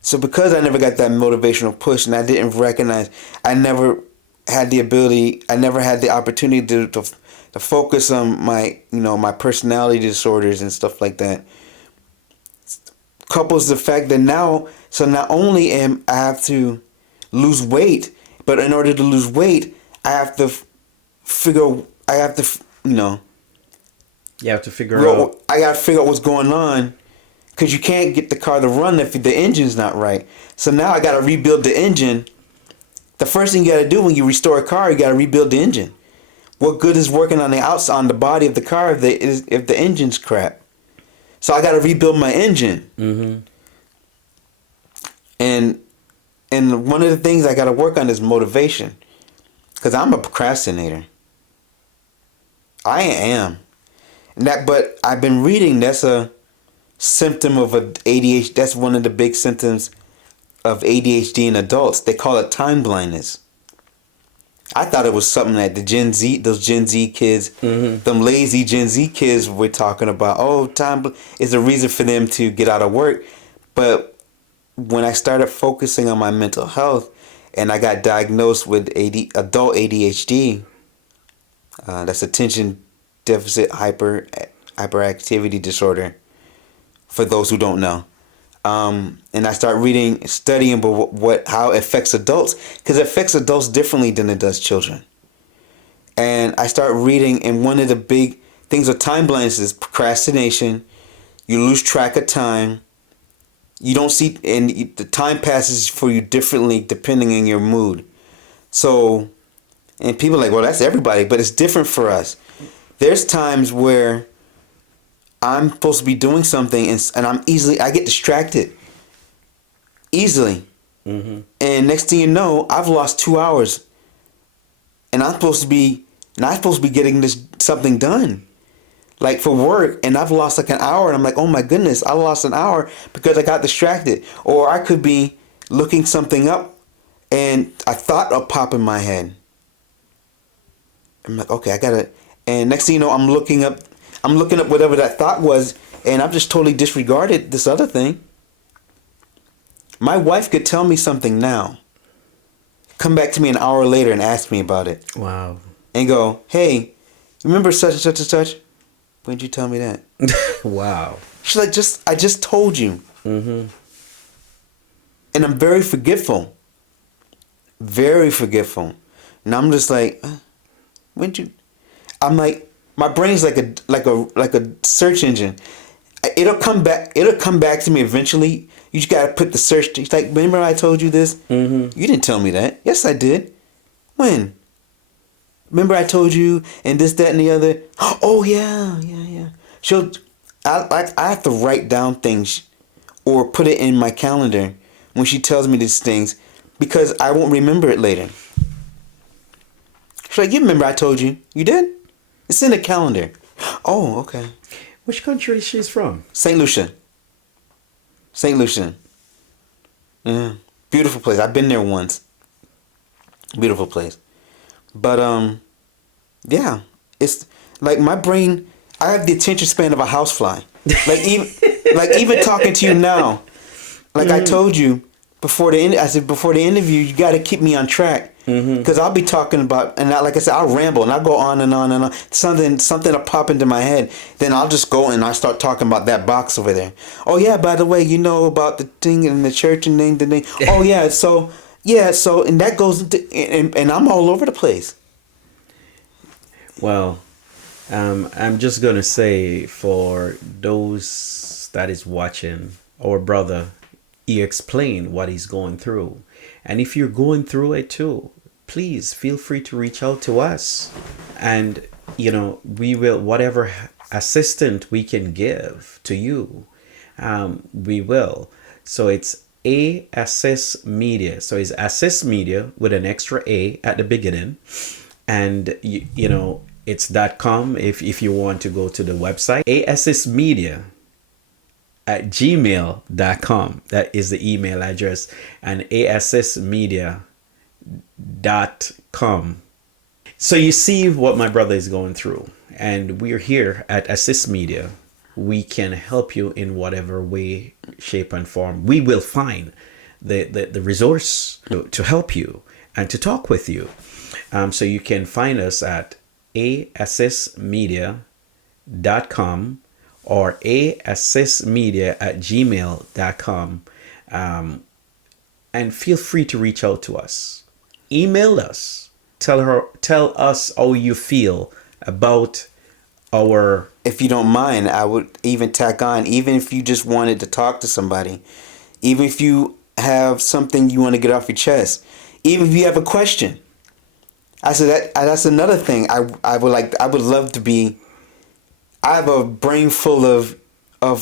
So because I never got that motivational push, and I didn't recognize, I never had the opportunity to focus on my personality disorders and stuff like that. Couples the fact that now, so not only I have to lose weight, but in order to lose weight, I have to figure out. You have to figure out. I got to figure out what's going on. Because you can't get the car to run if the engine's not right. So now I got to rebuild the engine. The first thing you got to do when you restore a car, you got to rebuild the engine. What good is working on the outside, on the body of the car if the engine's crap? So I got to rebuild my engine. And one of the things I got to work on is motivation. Because I'm a procrastinator. I am. But I've been reading symptom of a ADHD. That's one of the big symptoms of ADHD in adults. They call it time blindness. I thought it was something that those Gen Z kids, them lazy Gen Z kids were talking about. Oh, is a reason for them to get out of work. But when I started focusing on my mental health and I got diagnosed with adult ADHD, that's attention deficit hyperactivity disorder, for those who don't know. And I start studying how it affects adults, because it affects adults differently than it does children. And I start reading, and one of the big things with time blindness is procrastination. You lose track of time. You don't see, and the time passes for you differently depending on your mood. So, and people are like, well, that's everybody, but it's different for us. There's times where I'm supposed to be doing something and I get distracted easily. Mm-hmm. And next thing you know, I've lost 2 hours and I'm supposed to be getting something done, like for work, and I've lost like an hour and I'm like, oh my goodness, I lost an hour because I got distracted. Or I could be looking something up and a thought will pop in my head. I'm like, okay, and next thing you know, I'm looking up whatever that thought was, and I've just totally disregarded this other thing. My wife could tell me something now, come back to me an hour later and ask me about it. Wow. And go, hey, remember such and such and such? When did you tell me that? Wow. She's like, I just told you. Mm-hmm. And I'm very forgetful. Very forgetful. And I'm just like, I'm like, my brain's like a search engine. It'll come back to me eventually. You just gotta put the search. It's like, remember I told you this? Mm-hmm. You didn't tell me that. Yes, I did. When? Remember I told you and this, that, and the other. Oh yeah. I have to write down things or put it in my calendar when she tells me these things, because I won't remember it later. She's like, you remember I told you? You did? It's in the calendar. Oh, okay. Which country is she from? St. Lucia. Yeah. Beautiful place. I've been there once. Beautiful place. But yeah. It's like my brain, I have the attention span of a housefly. Like even talking to you now. Like I told you before the interview, you got to keep me on track. Because I'll be talking about, and like I said, I'll ramble and I'll go on and on and on. Something will pop into my head. Then I'll just go and I start talking about that box over there. Oh yeah, by the way, you know about the thing in the church and the thing. Oh yeah, so and that goes into, and I'm all over the place. Well, I'm just gonna say, for those that is watching, our brother, he explained what he's going through. And if you're going through it too, please feel free to reach out to us. And, we will, whatever assistance we can give to you, we will. So it's Aassistmedia. So it's Aassistmedia with an extra A at the beginning. And, it's .com if you want to go to the website. Aassistmedia at gmail.com. That is the email address. And aassistmedia.com. So you see what my brother is going through. And we're here at Assist Media. We can help you in whatever way, shape, and form. We will find the resource to help you and to talk with you. So you can find us at aassistmedia.com or aassistmedia@gmail.com. And feel free to reach out to us. Email us. Tell us how you feel about our... If you don't mind, I would even tack on, even if you just wanted to talk to somebody, even if you have something you want to get off your chest, even if you have a question. I said that's another thing. I would love to be. I have a brain full of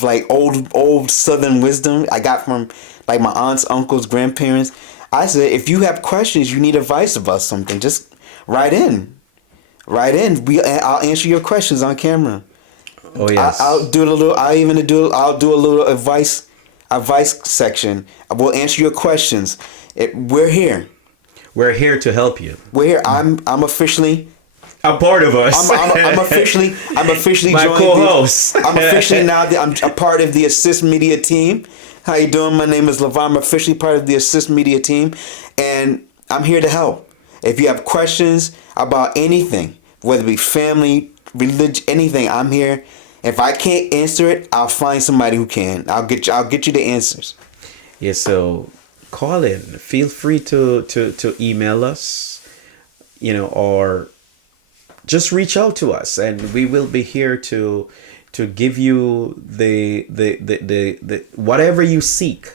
like old Southern wisdom I got from like my aunts, uncles, grandparents. I said, if you have questions, you need advice about something, just write in. I'll answer your questions on camera. Oh I'll yes. do a little. I'll do a little advice section. I will answer your questions. We're here. We're here to help you. We're here. I'm officially. A part of us. I'm officially My joined. co-host. I'm officially now. I'm a part of the Assist Media team. How you doing? My name is LeVon. I'm officially part of the Assist Media team, and I'm here to help. If you have questions about anything, whether it be family, religion, anything, I'm here. If I can't answer it, I'll find somebody who can. I'll get you the answers. Yeah, so call in. Feel free to email us, or just reach out to us, and we will be here to give you the whatever you seek.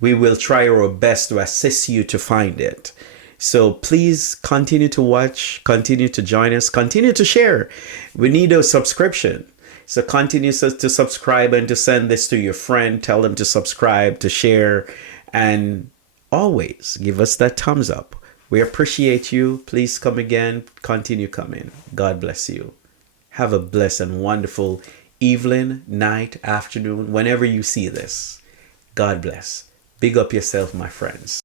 We will try our best to assist you to find it. So please continue to watch, continue to join us, continue to share. We need a subscription. So continue to subscribe and to send this to your friend. Tell them to subscribe, to share, and always give us that thumbs up. We appreciate you. Please come again. Continue coming. God bless you. Have a blessed and wonderful evening, night, afternoon, whenever you see this. God bless. Big up yourself, my friends.